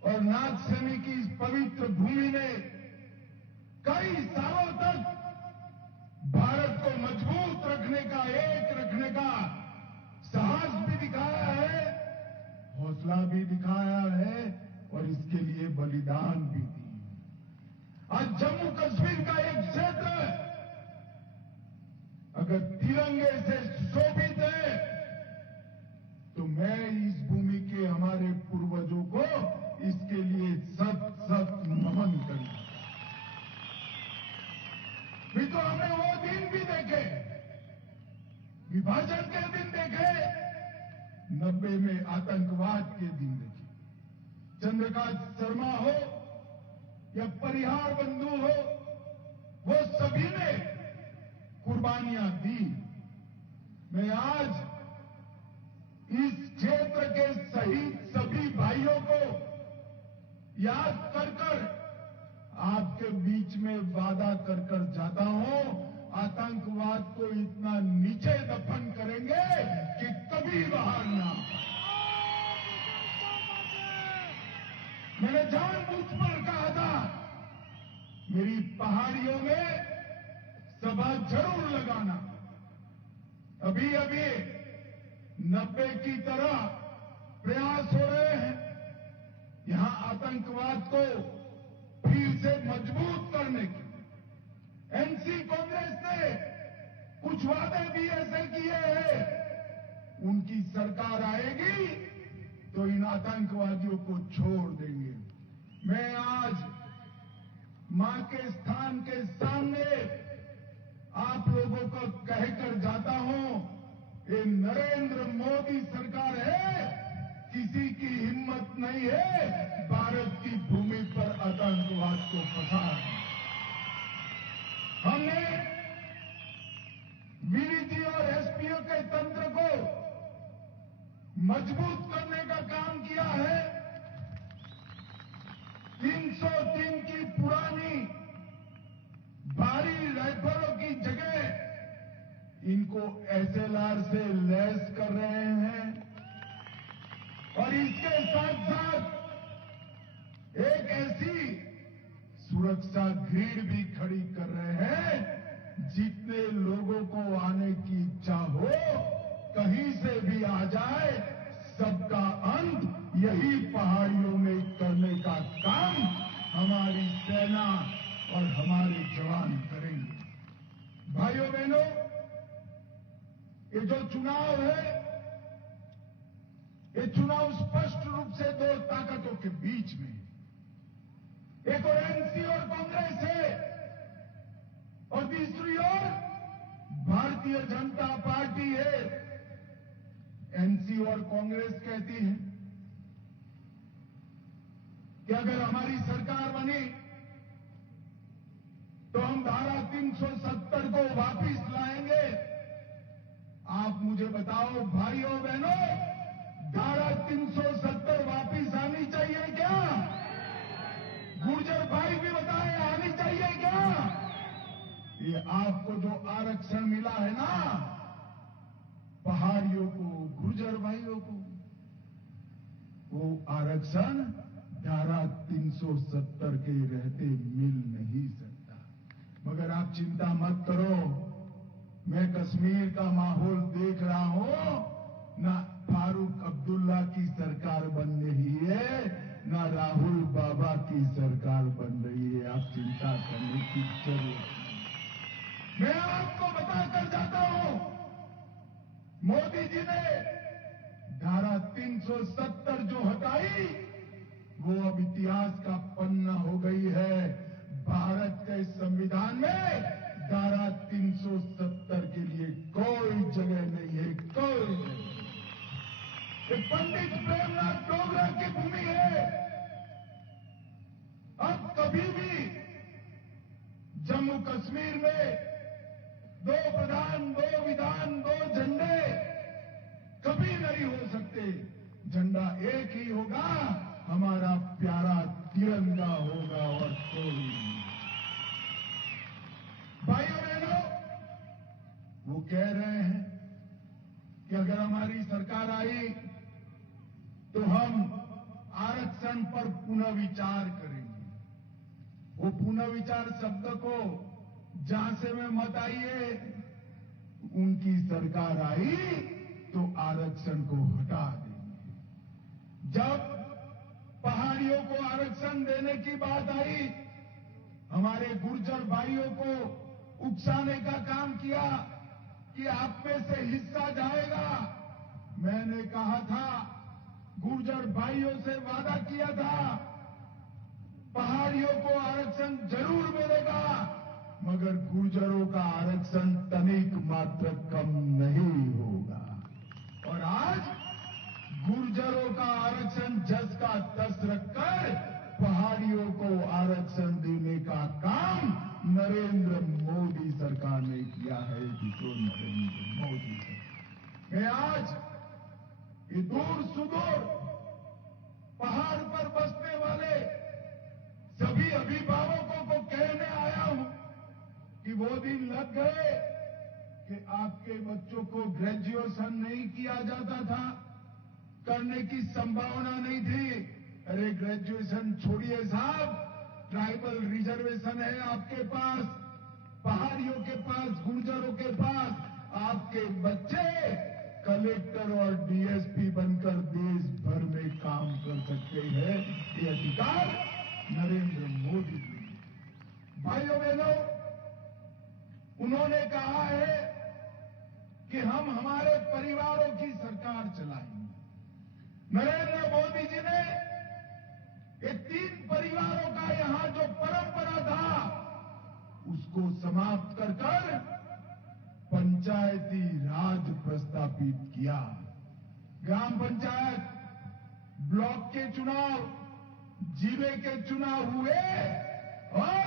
और नागसेनी की इस पवित्र भूमि ने कई सालों तक भारत को मजबूत रखने का, एक रखने का साहस भी दिखाया है, हौसला भी दिखाया है और इसके लिए बलिदान भी दिए। आज जम्मू कश्मीर का एक क्षेत्र अगर तिरंगे से सुशोभित है तो मैं इस भूमि के हमारे पूर्वजों को इसके लिए सत सत नमन करूंगा। भी तो हमें वो दिन भी देखे, विभाजन के दिन देखे, 90 में आतंकवाद के दिन देखे। चंद्रकांत शर्मा हो या परिहार बंधु हो, वो सभी ने कुर्बानियां दी। मैं आज इस क्षेत्र के शहीद सभी भाइयों को याद कर कर आपके बीच में वादा कर कर जाता हूं, आतंकवाद को इतना नीचे दफन करेंगे कि कभी बाहर ना। मैंने जानबूझकर कहा था मेरी पहाड़ियों में सभा जरूर लगाना। अभी अभी 90 की तरह प्रयास हो रहे हैं यहां आतंकवाद को फिर से मजबूत करने के। एनसी कांग्रेस ने कुछ वादे भी ऐसे किए हैं, उनकी सरकार आएगी तो इन आतंकवादियों को छोड़ देंगे। मैं आज मां के स्थान के सामने आप लोगों को कहकर जाता हूं, ये नरेंद्र मोदी सरकार है, किसी की हिम्मत नहीं है भारत की भूमि पर आतंकवाद को फंसाना। हमने वीडीजी और एसपीओ के तंत्र को मजबूत करने का काम किया है। 303 की पुरानी भारी राइफलों की जगह इनको उसको एसएलआर से लैस कर रहे हैं और इसके साथ साथ एक ऐसी सुरक्षा ग्रिड भी खड़ी कर रहे हैं, जितने लोगों को आने की इच्छा हो कहीं से भी आ जाए, सबका अंत यही पहाड़ियों में करने का काम हमारी सेना और हमारे जवान करेंगे। भाइयों बहनों, ये जो चुनाव है, ये चुनाव स्पष्ट रूप से दो ताकतों के बीच में, एक और एनसी और कांग्रेस है और दूसरी ओर भारतीय जनता पार्टी है। एनसी और कांग्रेस कहती है कि अगर हमारी सरकार बनी तो हम धारा 370 को वापस लाएंगे। आप मुझे बताओ भाइयों बहनों, धारा 370 वापस आनी चाहिए क्या? गुर्जर भाई भी बताएं, आनी चाहिए क्या? ये आपको जो आरक्षण मिला है ना, पहाड़ियों को, गुर्जर भाइयों को, वो आरक्षण धारा 370 के रहते मिल नहीं सकता। मगर आप चिंता मत करो, मैं कश्मीर का माहौल देख रहा हूं, ना फारूक अब्दुल्ला की सरकार बन रही है, ना राहुल बाबा की सरकार बन रही है। आप चिंता करने की जरूरत नहीं। मैं आपको बताकर जाता हूं, मोदी जी ने धारा 370 जो हटाई, वो अब इतिहास का पन्ना हो गई है। भारत के संविधान में धारा 370 के लिए कोई जगह नहीं है, कोई नहीं। ये पंडित प्रेमनाथ डोगरा की भूमि है। अब कभी भी जम्मू कश्मीर में 2 प्रधान, 2 विधान, 2 झंडे कभी नहीं हो सकते। झंडा एक ही होगा, हमारा प्यारा तिरंगा होगा और कोई नहीं। भाइयों बहनों, वो कह रहे हैं कि अगर हमारी सरकार आई तो हम आरक्षण पर पुनः विचार करेंगे। वो पुनः विचार शब्द को जहां से में मत आइए, उनकी सरकार आई तो आरक्षण को हटा देंगे। जब पहाड़ियों को आरक्षण देने की बात आई, हमारे गुर्जर भाइयों को उकसाने का काम किया कि आप में से हिस्सा जाएगा। मैंने कहा था, गुर्जर भाइयों से वादा किया था, पहाड़ियों को आरक्षण जरूर मिलेगा, मगर गुर्जरों का आरक्षण तनिक मात्र कम नहीं होगा। और आज गुर्जरों का आरक्षण जस का तस रखकर पहाड़ियों को आरक्षण देने का काम नरेंद्र मोदी सरकार ने किया है। नरेंद्र मोदी सरकार। मैं आज ये दूर सुदूर पहाड़ पर बसने वाले सभी अभिभावकों को कहने आया हूं कि वो दिन लग गए कि आपके बच्चों को ग्रेजुएशन नहीं किया जाता था, करने की संभावना नहीं थी। अरे ग्रेजुएशन छोड़िए साहब, ट्राइबल रिजर्वेशन है आपके पास, पहाड़ियों के पास, गुर्जरों के पास। आपके बच्चे कलेक्टर और डीएसपी बनकर देश भर में काम कर सकते हैं। ये अधिकार नरेंद्र मोदी जी। भाइयों बहनों, उन्होंने कहा है कि हम हमारे परिवारों की सरकार चलाएंगे। नरेंद्र मोदी जी ने ये 3 परिवारों का यहां जो परंपरा था, उसको समाप्त कर पंचायती राज प्रस्तापित किया। ग्राम पंचायत, ब्लॉक के चुनाव, जिले के चुनाव हुए और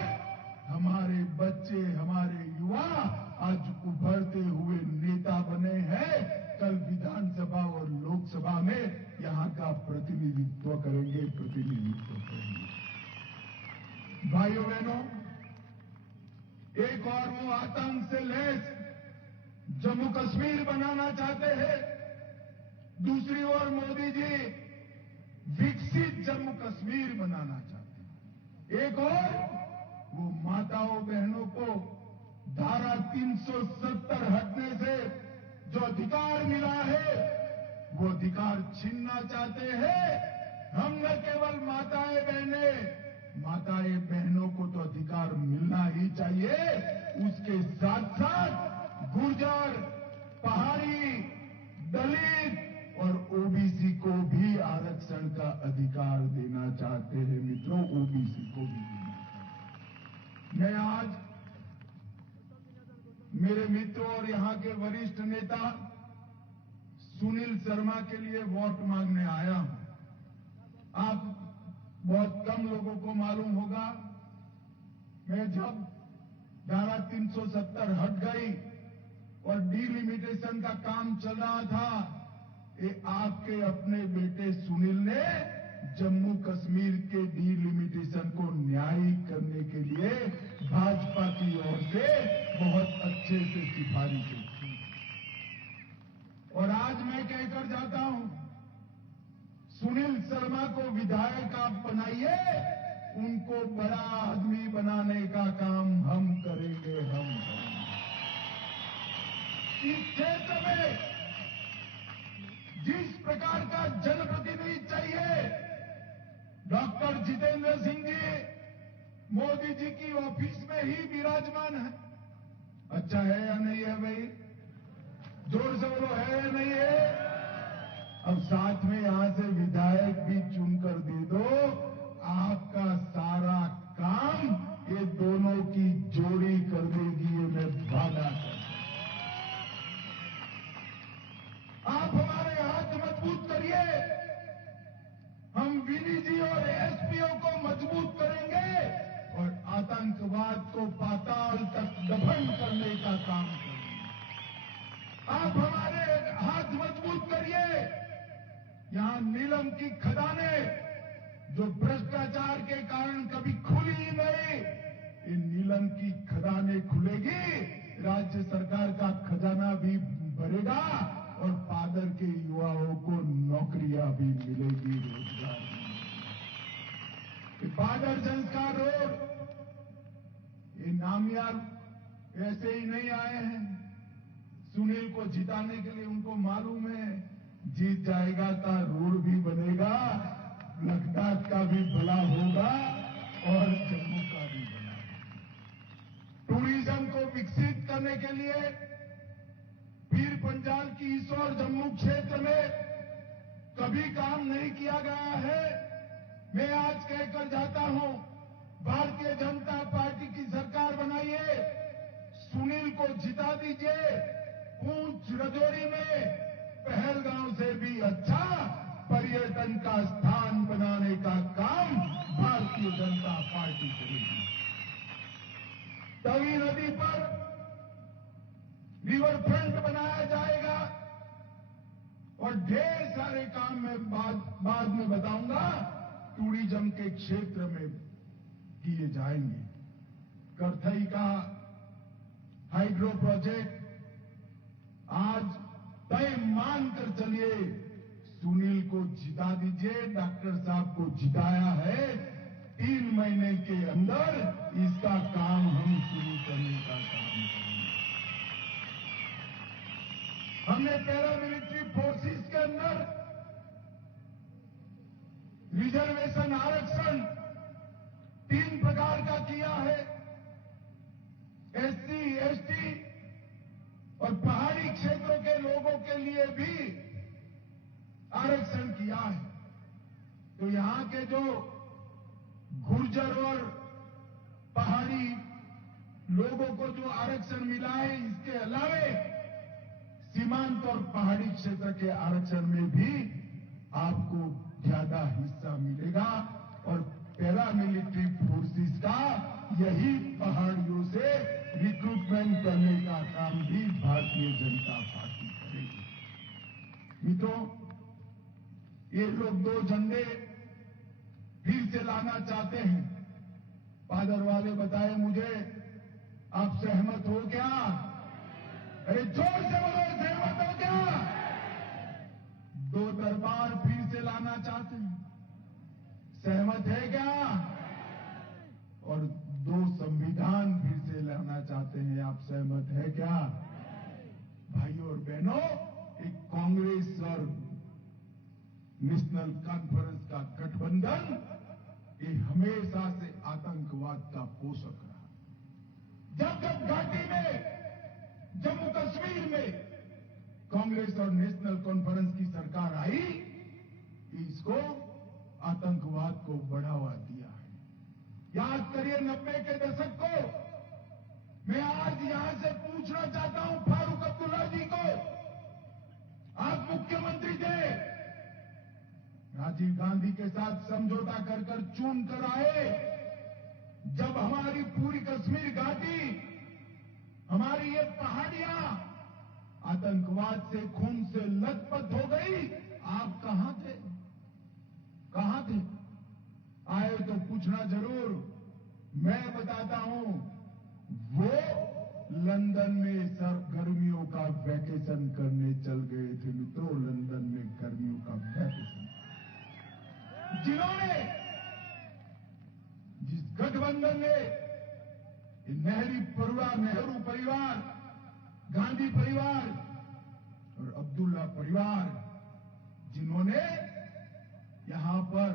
हमारे बच्चे, हमारे युवा आज उभरते हुए नेता बने हैं। कल विधानसभा और लोकसभा में यहां का प्रतिनिधित्व करेंगे। भाइयों बहनों, एक और वो आतंक से लैस जम्मू कश्मीर बनाना चाहते हैं, दूसरी ओर मोदी जी विकसित जम्मू कश्मीर बनाना चाहते हैं। एक और वो माताओं बहनों को धारा 370 हटने से जो अधिकार मिला है वो अधिकार छीनना चाहते हैं। हम न केवल माताएं बहनों को तो अधिकार मिलना ही चाहिए, उसके साथ साथ गुर्जर, पहाड़ी, दलित और ओबीसी को भी आरक्षण का अधिकार देना चाहते हैं। मित्रों, ओबीसी को भी देना चाहते हैं। मैं आज मेरे मित्रों और यहां के वरिष्ठ नेता सुनील शर्मा के लिए वोट मांगने आया हूं। आप बहुत कम लोगों को मालूम होगा, मैं जब धारा 370 हट गई और डीलिमिटेशन का काम चल रहा था, ये आपके अपने बेटे सुनील ने जम्मू कश्मीर के डीलिमिटेशन को न्यायिक करने के लिए भाजपा की ओर से बहुत अच्छे से सिफारिशें की। और आज मैं कहकर जाता हूं, सुनील शर्मा को विधायक आप बनाइए, उनको बड़ा आदमी बनाने का काम हम करेंगे। इस क्षेत्र में जिस प्रकार का जनप्रतिनिधि चाहिए, डॉक्टर जितेंद्र सिंह जी मोदी जी की ऑफिस में ही विराजमान है। अच्छा है या नहीं है भाई? जोर से बोलो, है या नहीं है? अब साथ में यहां से विधायक भी चुनकर दे दो, आपका सारा काम ये दोनों की जोड़ी कर देगी, ये मैं वादा करता हूं। आप हमारे हाथ मजबूत करिए, हम विनी जी और एसपीओ को मजबूत करेंगे और आतंकवाद को पाताल तक दफन करने का काम करेंगे। आप हमारे हाथ मजबूत करिए, यहां नीलम की खदानें जो भ्रष्टाचार के कारण कभी खुली ही नहीं, ये नीलम की खदानें खुलेगी, राज्य सरकार का खजाना भी भरेगा और पादर के युवाओं को नौकरियां भी मिलेगी, रोजगार मिलेगा। पादर संस्कार रोड, ये नामियार ऐसे ही नहीं आए हैं। सुनील को जिताने के लिए उनको मालूम है जीत जाएगा तो रोड भी बनेगा, लद्दाख का भी भला होगा और जम्मू का भी भला। टूरिज्म को विकसित करने के लिए पीर पंजाल की इस और जम्मू क्षेत्र में कभी काम नहीं किया गया है। मैं आज कहकर जाता हूं, भारतीय जनता पार्टी की सरकार बनाइए, सुनील को जिता दीजिए। पूंछ राजौरी में पहलगांव से भी अच्छा पर्यटन का स्थान बनाने का काम भारतीय जनता पार्टी करेगी। तवी नदी पर रिवर फ्रंट बनाया जाएगा और ढेर सारे काम मैं बाद में बताऊंगा, टूरिज्म के क्षेत्र में किए जाएंगे। करथई का हाइड्रो प्रोजेक्ट आज तय मानकर चलिए, सुनील को जिता दीजिए। डॉक्टर साहब को जिताया है, 3 महीने के अंदर इसका काम हम शुरू करने का काम करेंगे। हमने पैरामिलिट्री फोर्सेस के अंदर रिजर्वेशन आरक्षण 3 प्रकार का किया है, एससी, एसटी और पहाड़ी क्षेत्रों के लोगों के लिए भी आरक्षण किया है। तो यहां के जो गुर्जर और पहाड़ी लोगों को जो आरक्षण मिला है, इसके अलावे सीमांत और पहाड़ी क्षेत्र के आरक्षण में भी आपको ज्यादा हिस्सा मिलेगा और पैरामिलिट्री फोर्सेस का यही पहाड़ियों से रिक्रूटमेंट करने का काम भी भारतीय जनता पार्टी करेगी। मित्रों, ये लोग 2 झंडे फिर से लाना चाहते हैं। पादर वाले बताए मुझे, आप सहमत हो क्या? अरे जोर से क्या? भाइयों और बहनों, एक कांग्रेस और नेशनल कॉन्फ्रेंस का गठबंधन ये हमेशा से आतंकवाद का पोषक रहा। जब जब घाटी में, जम्मू कश्मीर में कांग्रेस और नेशनल कॉन्फ्रेंस की सरकार आई, इसको आतंकवाद को बढ़ावा दिया है। याद करिए 90 के दशक को। मैं आज यहां से पूछना चाहता हूं फारूक अब्दुल्ला जी को, आप मुख्यमंत्री थे, राजीव गांधी के साथ समझौता कर चुन कर आए। जब हमारी पूरी कश्मीर घाटी, हमारी ये पहाड़ियां आतंकवाद से, खून से लथपथ हो गई, आप कहां थे? कहां थे? आए तो पूछना जरूर। मैं बताता हूं, वो लंदन में गर्मियों का वैकेशन करने चल गए थे मित्रों, लंदन में गर्मियों का वैकेशन। जिन्होंने, जिस गठबंधन ने नेहरू परिवार, गांधी परिवार और अब्दुल्ला परिवार, जिन्होंने यहां पर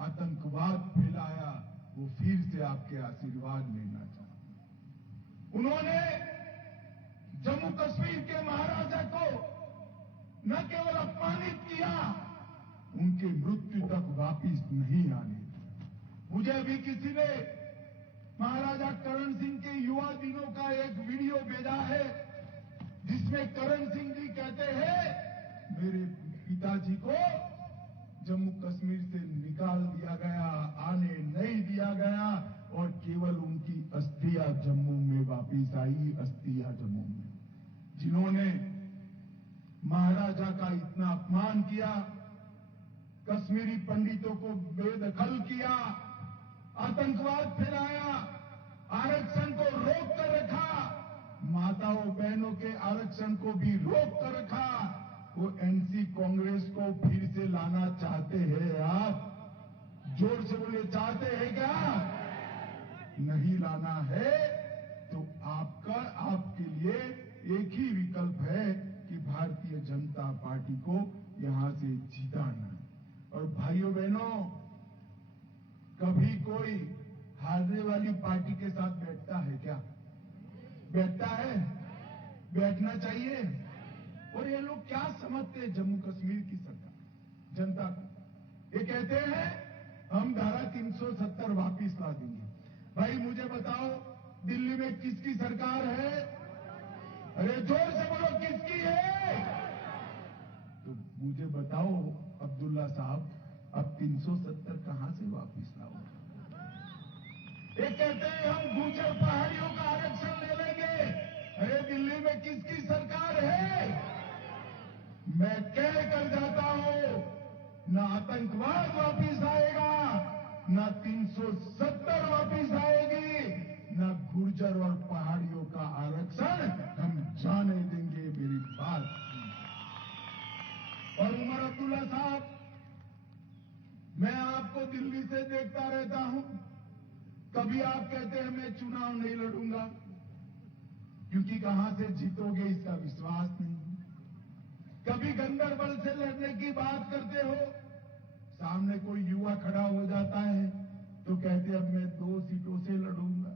आतंकवाद फैलाया, वो फिर से आपके आशीर्वाद लेना चाहते हैं। उन्होंने जम्मू कश्मीर के महाराजा को न केवल अपमानित किया, उनके मृत्यु तक वापिस नहीं आने दिया। मुझे अभी किसी ने महाराजा करण सिंह के युवा दिनों का एक वीडियो भेजा है, जिसमें करण सिंह जी कहते हैं, मेरे पिताजी को जम्मू कश्मीर से निकाल दिया गया, आने नहीं दिया गया, और केवल उनकी अस्थियां जम्मू में वापिस आई, अस्थियां जम्मू में। जिन्होंने महाराजा का इतना अपमान किया, कश्मीरी पंडितों को बेदखल किया, आतंकवाद फैलाया, आरक्षण को रोक कर रखा, माताओं बहनों के आरक्षण को भी रोक कर रखा, वो एनसी कांग्रेस को फिर से लाना चाहते हैं आप? जोर से बोलिए, चाहते हैं क्या? नहीं लाना है तो आपके लिए एक ही विकल्प है कि भारतीय जनता पार्टी को यहां से जिताना है। और भाइयों बहनों, कभी कोई हारने वाली पार्टी के साथ बैठता है क्या? बैठता है? बैठना चाहिए। और ये लोग क्या समझते हैं जम्मू कश्मीर की सरकार, जनता को? ये कहते हैं हम धारा 370 वापिस ला देंगे। भाई मुझे बताओ, दिल्ली में किसकी सरकार है? अरे जोर से बोलो, किसकी है? तो मुझे बताओ अब्दुल्ला साहब, अब 370 कहां से वापिस लाओ? ये कहते हैं हम गुर्जर पहाड़ियों का आरक्षण ले लेंगे। अरे दिल्ली में किसकी सरकार है? मैं कह कर जाता हूं, न आतंकवाद वापिस आएगा, न 370 वापिस आएगी, न गुर्जर और पहाड़ियों का आरक्षण हम जाने देंगे। मेरी बात सुनिए। और उमर अब्दुल्ला साहब, मैं आपको दिल्ली से देखता रहता हूं, कभी आप कहते हैं मैं चुनाव नहीं लड़ूंगा, क्योंकि कहां से जीतोगे इसका विश्वास नहीं। कभी गंदरबल से लड़ने की बात करते हो, सामने कोई युवा खड़ा हो जाता है तो कहते अब मैं 2 सीटों से लड़ूंगा।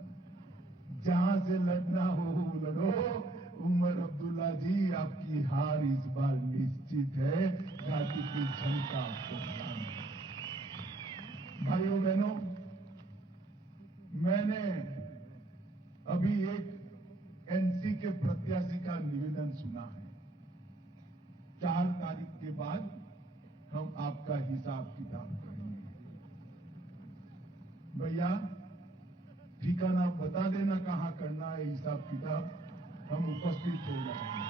जहां से लड़ना हो लड़ो। उमर अब्दुल्ला जी, आपकी हार इस बार निश्चित है। घाटी की जनता आपको हराएगी। भाइयों बहनों, मैंने अभी एक एनसी के प्रत्याशी का निवेदन सुना है। 4 तारीख के बाद हम आपका हिसाब किताब करेंगे। भैया ठिकाना बता देना, कहां करना है हिसाब किताब, हम उपस्थित हो जाएंगे।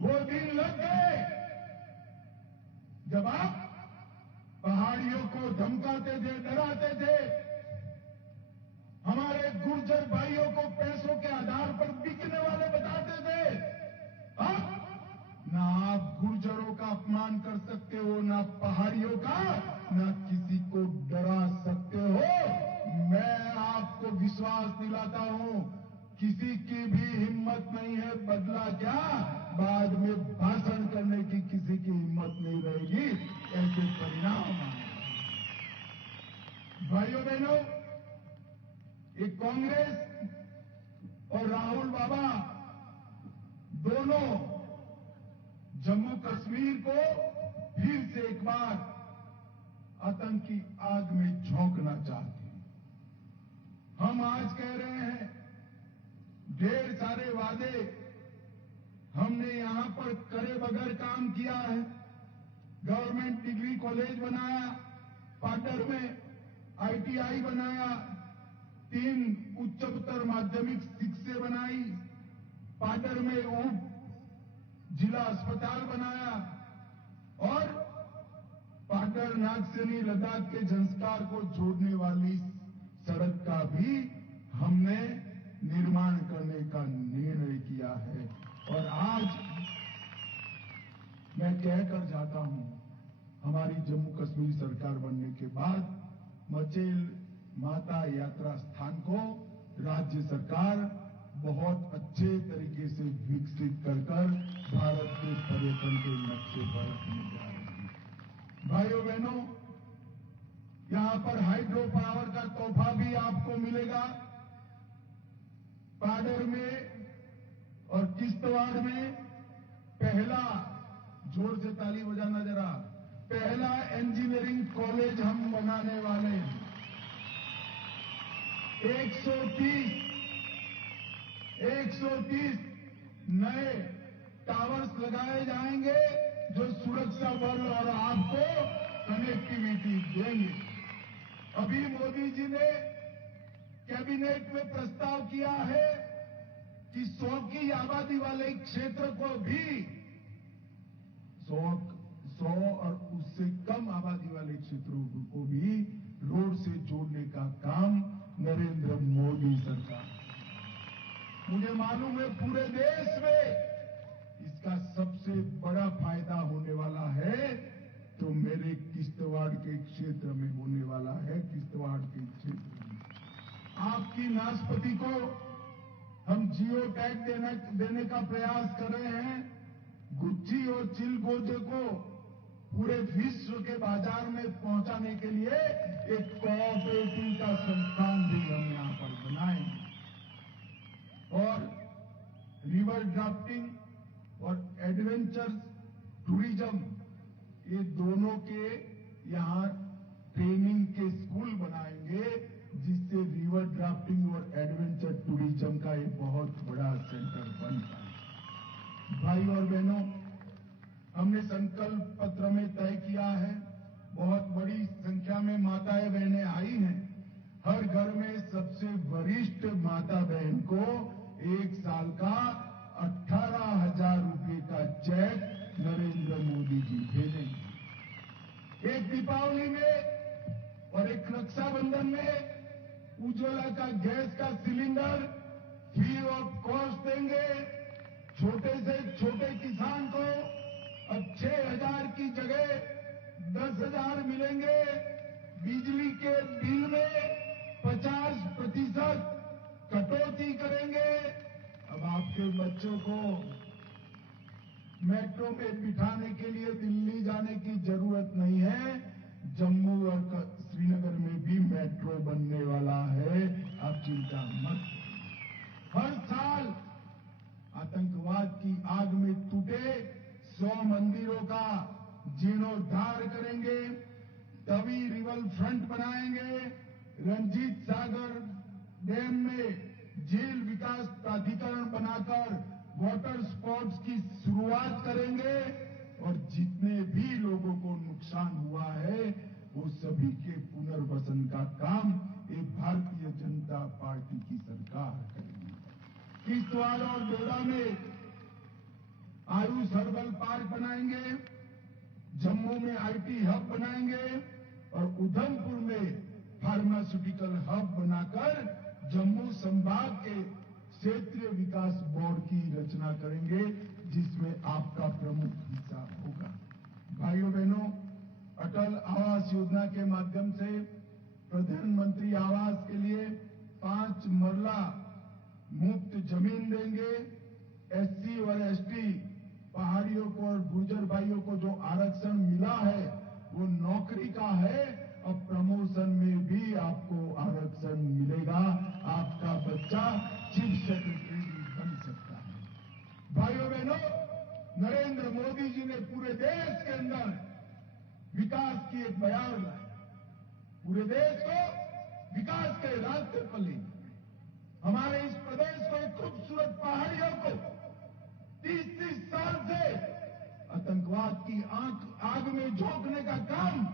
वो दिन लग गए जब आप पहाड़ियों को धमकाते थे, डराते थे, हमारे गुर्जर भाइयों को पैसों के आधार पर बिकने वाले बताते थे। अब ना आप गुर्जरों का अपमान कर सकते हो, ना पहाड़ियों का, ना किसी को डरा सकते हो। विश्वास दिलाता हूं, किसी की भी हिम्मत नहीं है, बदला क्या बाद में भाषण करने की किसी की हिम्मत नहीं रहेगी, ऐसे परिणाम आएंगे। भाइयों बहनों, ये कांग्रेस और राहुल बाबा दोनों जम्मू कश्मीर को फिर से एक बार आतंकी आग में झोंकना चाहते हैं। हम आज कह रहे हैं, ढेर सारे वादे हमने यहां पर करे बगैर काम किया है। गवर्नमेंट डिग्री कॉलेज बनाया, पाडर में आईटीआई बनाया, 3 उच्चतर माध्यमिक शिक्षे बनाई, पाडर में उप जिला अस्पताल बनाया और पाडर नागसेनी लद्दाख के संस्कार को जोड़ने वाली सड़क का भी हमने निर्माण करने का निर्णय किया है। और आज मैं कहकर जाता हूं, हमारी जम्मू कश्मीर सरकार बनने के बाद मचेल माता यात्रा स्थान को राज्य सरकार बहुत अच्छे तरीके से विकसित कर भारत के पर्यटन के नक्शे पर रखने जा रहे हैं। भाइयों बहनों, यहां पर हाइड्रो पावर का तोहफा भी आपको मिलेगा। पाडर में और किश्तवाड़ में पहला, जोर से ताली बजाना जरा, पहला इंजीनियरिंग कॉलेज हम बनाने वाले हैं। 130 नए टावर्स लगाए जाएंगे जो सुरक्षा बल और आपको कनेक्टिविटी देंगे। अभी मोदी जी ने कैबिनेट में प्रस्ताव किया है कि 100 की आबादी वाले क्षेत्र को भी 100 और उससे कम आबादी वाले क्षेत्रों को भी रोड से जोड़ने का काम नरेंद्र मोदी सरकार। मुझे मालूम है पूरे देश में इसका सबसे बड़ा फायदा होने वाला है, तो मेरे किश्तवाड़ के क्षेत्र में होने वाला है। किश्तवाड़ के क्षेत्र में आपकी नाशपाती को हम जियो टैग देने का प्रयास कर रहे हैं। गुच्ची और चिलगोजे को पूरे विश्व के बाजार में पहुंचाने के लिए एक कोऑपरेटिव का संस्थान भी हम यहां पर बनाएंगे। और रिवर ड्राफ्टिंग और एडवेंचर टूरिज्म, ये दोनों के यहां ट्रेनिंग के स्कूल बनाएंगे, जिससे रिवर ड्राफ्टिंग और एडवेंचर टूरिज्म का एक बहुत बड़ा सेंटर बन पाए। भाई और बहनों, हमने संकल्प पत्र में तय किया है, बहुत बड़ी संख्या में माताएं बहनें आई हैं। हर घर में सबसे वरिष्ठ माता बहन को 1 साल का 18,000 रुपए का चेक नरेंद्र मोदी जी भेजेंगे। एक दीपावली में और एक रक्षाबंधन में उज्ज्वला का गैस का सिलेंडर फ्री ऑफ कॉस्ट देंगे। छोटे से छोटे किसान को अब 6,000 की जगह 10,000 मिलेंगे। बिजली के बिल में 50% कटौती करेंगे। अब आपके बच्चों को मेट्रो में बिठाने के लिए दिल्ली जाने की जरूरत नहीं है। जम्मू और श्रीनगर में भी मेट्रो बनने वाला है, आप चिंता मत करिए। हर साल आतंकवाद की आग में टूटे 100 मंदिरों का जीर्णोद्धार करेंगे। तवी रिवर फ्रंट बनाएंगे। रंजीत सागर डैम में झील विकास प्राधिकरण बनाकर वाटर स्पोर्ट्स की शुरुआत करेंगे। और जितने भी लोगों को नुकसान हुआ है, वो सभी के पुनर्वसन का काम ये भारतीय जनता पार्टी की सरकार करेगी। किश्तवाड़ और डोडा में आयुष हर्बल पार्क बनाएंगे। जम्मू में आईटी हब बनाएंगे और उधमपुर में फार्मास्यूटिकल हब बनाकर जम्मू संभाग के क्षेत्रीय विकास बोर्ड की रचना करेंगे, जिसमें आपका प्रमुख हिस्सा होगा। भाइयों बहनों, अटल आवास योजना के माध्यम से प्रधानमंत्री आवास के लिए 5 होगा, मुफ्त जमीन देंगे, एससी और एसटी पहाड़ियों को और गुर्जर भाइयों को जो आरक्षण मिला है वो नौकरी का है। अब प्रमोशन में भी आपको आरक्षण मिलेगा, आपका बच्चा चीफ सेक्रेटरी भी बन सकता है। भाइयों बहनों, नरेंद्र मोदी जी ने पूरे देश के अंदर विकास की एक बयार लाई, पूरे देश को विकास के रास्ते पर ले गए। हमारे इस प्रदेश को एक खूबसूरत पहाड़ियों को 30-30 साल से आतंकवाद की आग में झोंकने का काम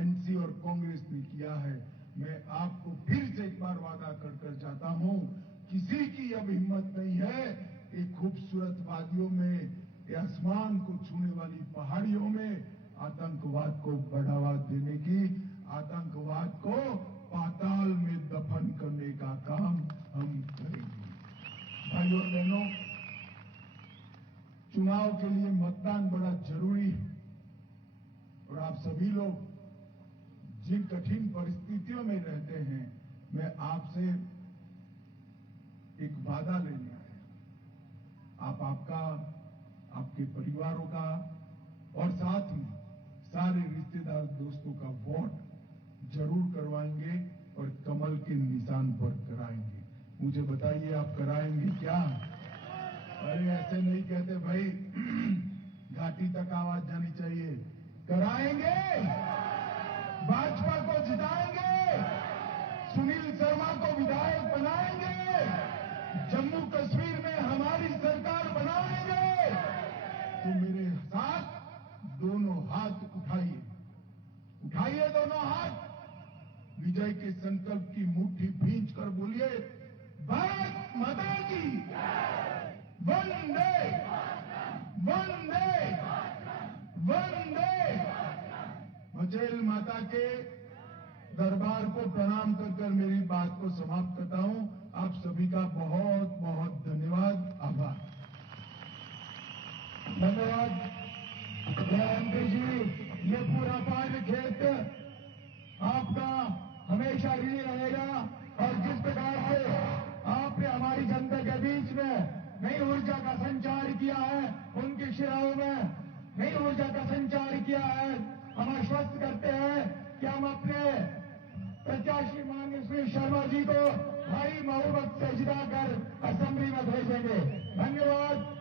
एनसी और कांग्रेस ने किया है। मैं आपको फिर से एक बार वादा कर जाता हूं, किसी की अब हिम्मत नहीं है कि खूबसूरत वादियों में, ये आसमान को छूने वाली पहाड़ियों में आतंकवाद को बढ़ावा देने की, आतंकवाद को पाताल में दफन करने का काम हम करेंगे। भाइयों और बहनों, चुनाव के लिए मतदान बड़ा जरूरी है और आप सभी लोग जिन कठिन परिस्थितियों में रहते हैं, मैं आपसे एक वादा लेने आया। आप आपके परिवारों का और साथ में सारे रिश्तेदार दोस्तों का वोट जरूर करवाएंगे और कमल के निशान पर कराएंगे। मुझे बताइए, आप कराएंगे क्या? अरे ऐसे नहीं कहते भाई, घाटी तक आवाज जानी चाहिए। कराएंगे, भाजपा को जिताएंगे, सुनील शर्मा को विधायक बनाएंगे, जम्मू कश्मीर में हमारी सरकार बनाएंगे। तो मेरे साथ दोनों हाथ उठाइए, उठाइए दोनों हाथ, विजय के संकल्प की मुट्ठी भींच कर बोलिए, भारत माता की वंदे वंदे वंदे। मचेल माता के दरबार को प्रणाम कर मेरी बात को समाप्त करता हूं। आप सभी का बहुत बहुत धन्यवाद, आभार। धन्यवाद एमपी जी। ये पूरा पार्ट खेत आपका हमेशा ऋणी रहेगा और जिस प्रकार से आपने हमारी जनता के बीच में नई ऊर्जा का संचार किया है, उनके शिराओं में नई ऊर्जा का संचार किया है, हम आश्वस्त करते हैं कि हम अपने प्रत्याशी माननीय सुनील शर्मा जी को भारी बहुमत से जिताकर असेंबली में भेजेंगे। धन्यवाद।